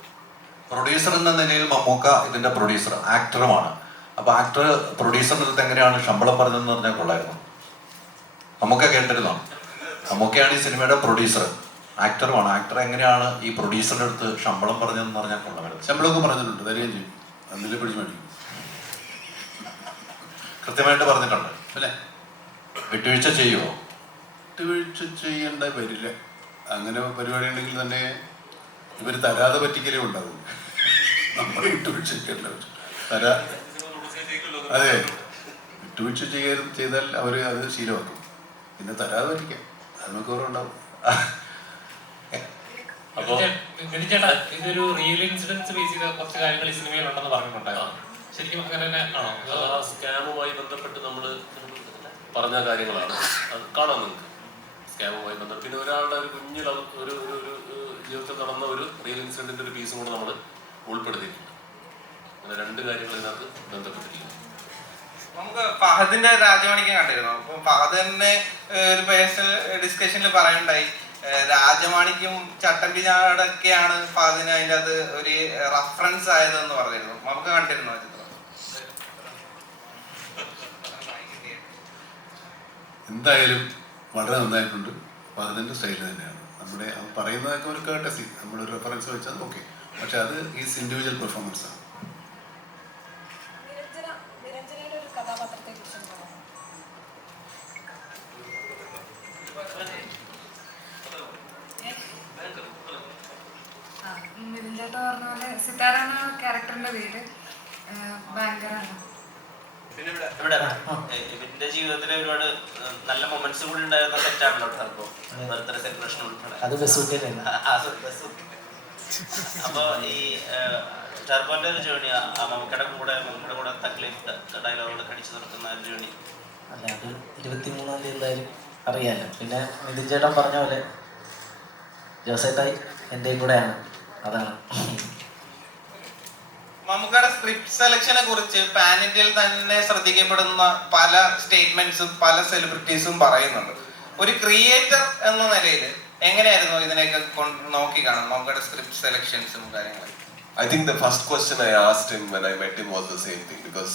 പ്രൊഡ്യൂസർ എന്ന നിലയിൽ മമ്മൂക്ക ഇതിന്റെ പ്രൊഡ്യൂസർ, ആക്ടറുമാണ്. അപ്പൊ ആക്ടർ പ്രൊഡ്യൂസറിന്റെ അടുത്ത് എങ്ങനെയാണ് ശമ്പളം പറഞ്ഞതെന്ന് പറഞ്ഞാൽ കൊള്ളായിരുന്നു. മമ്മൂക്ക കേട്ടിരുന്നോ? മമ്മൂക്കയാണ് ഈ സിനിമയുടെ പ്രൊഡ്യൂസർ, ആക്ടറുമാണ്. ആക്ടർ എങ്ങനെയാണ് ഈ പ്രൊഡ്യൂസറുടെ അടുത്ത് ശമ്പളം പറഞ്ഞതെന്ന് പറഞ്ഞാൽ കൊള്ളായിരുന്നു. ശമ്പളമൊക്കെ പറഞ്ഞിട്ടുണ്ട്, തരികയും ചെയ്യും. അതിൽ പിടിച്ചു മേടിക്കും, കൃത്യമായിട്ട് പറഞ്ഞിട്ടുണ്ട് അല്ലേ? വിട്ടുവീഴ്ച ചെയ്യുമോ? വിട്ടുവീഴ്ച ചെയ്യേണ്ട വരില്ല. അങ്ങനെ പരിപാടി ഉണ്ടെങ്കിൽ തന്നെ ഇവർ തരാതെ പറ്റിക്കലേ ഉണ്ടാവും. നമ്മൾ വിട്ടുവീഴ്ച തരാ അതെ, വിട്ടുവീഴ്ച ചെയ്താൽ അവർ അത് ശീലമാക്കും. പിന്നെ തരാതെ പറ്റിക്കാം, അത് നമുക്ക് ഓർമ്മ അപ്പോ ചേട്ടാ, ഇതൊരു റിയൽ ഇൻസിഡൻസ് ബേസ് ചെയ്ത കുറച്ച് കാര്യങ്ങൾ ഈ സിനിമയിലുണ്ടെന്ന് പറഞ്ഞിട്ടുണ്ടായിരുന്നു. ശരിക്കും അങ്ങനെ തന്നെ ആണോ? ആ സ്കാമുമായി ബന്ധപ്പെട്ട് നമ്മൾ പറഞ്ഞ കാര്യങ്ങളാണ്. അത് കാണാം നിങ്ങൾക്ക്. സ്കാമുമായി ബന്ധപ്പെട്ട് പിന്നെ ഒരാളുടെ ഒരു കുഞ്ഞു ഒരു ജീവിതത്തിൽ നടന്ന ഒരു റിയൽ ഇൻസിഡന്റിന്റെ ഒരു പീസും കൂടെ നമ്മൾ ഉൾപ്പെടുത്തിയിട്ടുണ്ട്. അങ്ങനെ രണ്ട് കാര്യങ്ങൾ ഇതിനകത്ത് ബന്ധപ്പെട്ടിരിക്കുന്നു. നമുക്ക് ഫഹദിന്റെ രാജമാണിക്യം കണ്ടിരുന്നു. അപ്പൊ ഫഹദ് തന്നെ ഒരു പേഴ്സണൽ ഡിസ്കഷനിൽ പറയുണ്ടായി, രാജമാണിക്യം ചട്ടമ്പിനാടൊക്കെയാണ് ഫഹദിന് അതിൻ്റെ അത് ഒരു റഫറൻസ് ആയതെന്ന് പറഞ്ഞിരുന്നു. നമുക്ക് കണ്ടിരുന്നു ആ ചിത്രം. എന്തായാലും വളരെ നന്നായിട്ടുണ്ട്. അപ്പോൾ അതിൻ്റെ സ്റ്റൈൽ തന്നെയാണ് നമ്മുടെ പറയുന്നതൊക്കെ ഒരു കേട്ടസി, നമ്മളൊരു റെഫറൻസ് വെച്ചാൽ ഓക്കെ. പക്ഷെ അത് ഈസ് ഇൻഡിവിജ്വൽ പെർഫോമൻസ് ആണ്. മിഥുൻ ചേട്ടാ പറഞ്ഞ പോലെ സിത്താരാണ് ക്യാരക്ടറിന്റെ പേര്. ഭയങ്കരമാണ്. പിന്നെ ഇവന്റെ ജീവിതത്തിലെ ഒരുപാട് നല്ല മൊമെന്റ്സ് കൂടി ഉണ്ടായിരുന്ന സെറ്റാണല്ലോ ടർബോ. ബർത്ത്ഡേ സെലിബ്രേഷൻ ഉൾപ്പെടെ. അപ്പൊ ഈ ടർബോന്റെ ഒരു ജേണി, മമ്മൂക്കയുടെ കൂടെ തക്ലീഫ് ഡയലോഗുകൾ കടിച്ചു നിർത്തുന്ന ഒരു ജേണി. അല്ല, അത് 23-ാം തീയതി എന്തായാലും അറിയാമല്ലോ. പിന്നെ മിഥുൻ ചേട്ടൻ പറഞ്ഞ പോലെ ജോസേട്ടായി എൻ്റെയും കൂടെയാണ്, അതാണ്. മമ്മൂക്കയുടെ സ്ക്രിപ്റ്റ് സെലക്ഷനെ കുറിച്ച് പാൻ ഇന്ത്യയിൽ തന്നെ ശ്രദ്ധിക്കപ്പെടുന്ന പല സ്റ്റേറ്റ്മെന്റ്സും പല സെലിബ്രിറ്റീസും പറയുന്നുണ്ട്. ഒരു ക്രിയേറ്റർ എന്ന നിലയിൽ എങ്ങനെയായിരുന്നു ഇതിനെയൊക്കെ നോക്കി കാണുന്നത്, മമ്മൂക്കയുടെ സ്ക്രിപ്റ്റ് സെലക്ഷൻസും കാര്യങ്ങളും? I think the first question I asked him when I met him was the same thing, because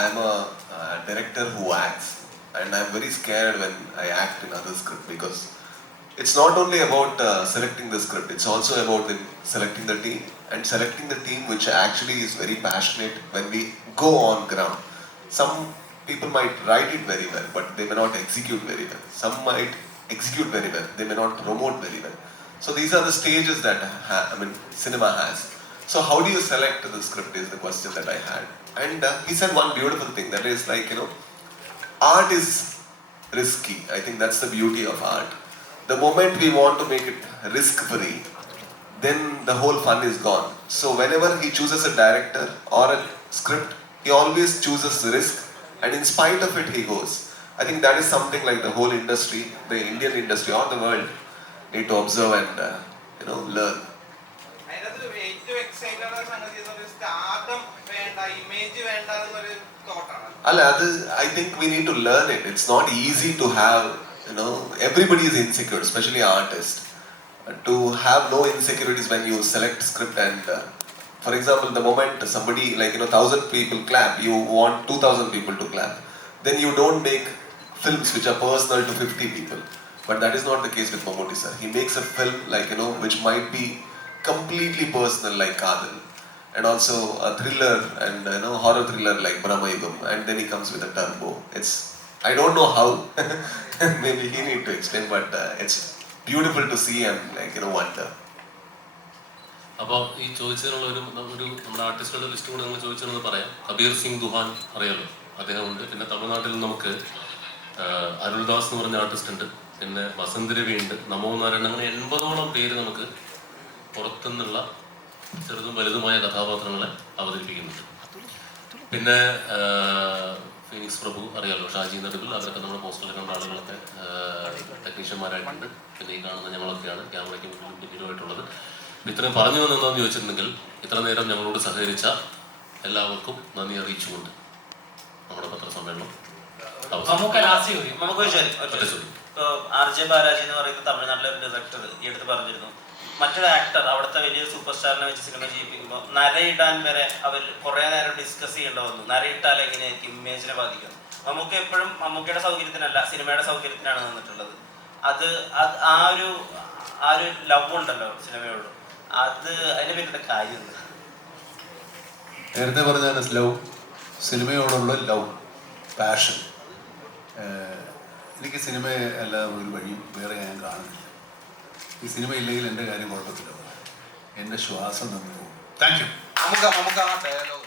I'm a director who acts, and I'm very scared when I act in other script, because it's not only about selecting the script, it's also about selecting the team, and selecting the team which actually is very passionate when we go on ground. Some people might write it very well, but they may not execute very well. Some might execute very well, they may not promote very well. So these are the stages that cinema has. So how do you select the script is the question that I had. And he said one beautiful thing, that is like, art is risky. I think that's the beauty of art. The moment we want to make it risk-free, then the whole fun is gone. So whenever he chooses a director or a script, he always chooses the risk, and in spite of it he goes. I think that is something like the whole industry, the Indian industry or the world need to observe and learn. I think we need to learn it. It's not easy to have, everybody is insecure, especially artists. To have no insecurities when you select script, and for example, the moment somebody 1,000 people clap, you want 2,000 people to clap. Then you don't make films which are personal to 50 people. But that is not the case with Mammootty sir. He makes a film which might be completely personal, like Kadal, and also a thriller and horror thriller like Brahmayugam, and then he comes with a turbo. I don't know how. Maybe he need to explain, but it's beautiful to see and wonder. അപ്പോൾ ഈ ചോദിച്ചതിനുള്ള ഒരു നമ്മുടെ ആർട്ടിസ്റ്റുകളുടെ list കൂടെ നിങ്ങൾ ചോദിച്ചതെന്ന് പറയാം. കബീർ സിംഗ് ദുഹാൻ അറിയാലോ, അദ്ദേഹമുണ്ട്. പിന്നെ തമിഴ്നാട്ടിൽ നമുക്ക് അരുൾദാസ് എന്ന് പറഞ്ഞ ആർട്ടിസ്റ്റ് ഉണ്ട്. പിന്നെ വസന്ത് രവി ഉണ്ട്, നമോ നാരായണൻ. അങ്ങനെ 80ഓളം പേര് നമുക്ക് പുറത്തുനിന്നുള്ള ചെറുതും വലുതുമായ കഥാപാത്രങ്ങളെ അവതരിപ്പിക്കുന്നുണ്ട്. പിന്നെ ഫീനിക്സ് പ്രഭു അറിയാലോ, ഷാജി നടുവിൽ, അവരൊക്കെ നമ്മുടെ പോസ്റ്ററിൽ കണ്ട ആളുകളൊക്കെ ടെക്നീഷ്യന്മാരായിട്ടുണ്ട്. പിന്നെ ഈ കാണുന്ന ഞങ്ങളൊക്കെയാണ് ക്യാമറയ്ക്ക് മുന്നിലും പിന്നിലുമായിട്ടുള്ളത്. ഇത്രയും പറഞ്ഞു വന്നെന്താന്ന് ചോദിച്ചിട്ടുണ്ടെങ്കിൽ ഇത്ര നേരം ഞങ്ങളോട് സഹകരിച്ച എല്ലാവർക്കും നന്ദി അറിയിച്ചുകൊണ്ട് നമ്മുടെ പത്രസമ്മേളനം RJ ബാലാജി എന്ന് പറയുന്ന തമിഴ്നാട്ടിലെ ഒരു ഡയറക്ടർ ഈ അടുത്ത് പറഞ്ഞിരുന്നു, മറ്റൊരു ആക്ടർ അവിടുത്തെ വലിയ സൂപ്പർ സ്റ്റാറിനെ വെച്ച് സിനിമ ചെയ്യിപ്പിക്കുമ്പോൾ നരയിടാൻ വരെ അവർ കുറേ നേരം ഡിസ്കസ് ചെയ്യേണ്ട വന്നു. നരയിട്ടാൽ എങ്ങനെയായിരിക്കും ഇമേജിനെ ബാധിക്കുന്നത്. നമുക്ക് എപ്പോഴും മമ്മൂക്കയുടെ സൗകര്യത്തിനല്ല, സിനിമയുടെ സൗകര്യത്തിനാണ് നിന്നിട്ടുള്ളത്. അത് ആ ഒരു ലവ് ഉണ്ടല്ലോ സിനിമയോട്, അത് അതിന്റെ പേരുടെ കാര്യം നേരത്തെ പറഞ്ഞാണ് ലവ്, സിനിമയോടുള്ള ലവ്, പാഷൻ. എനിക്ക് സിനിമയെ അല്ലാതെ ഒരു വഴിയും വേറെ ഞാൻ കാണുന്നില്ല. ഈ സിനിമ ഇല്ലെങ്കിൽ എൻ്റെ കാര്യം കുഴപ്പത്തില്ല, എൻ്റെ ശ്വാസം നിന്ന് പോകും. Thank you. നമുക്ക് ആ ഡയലോഗ്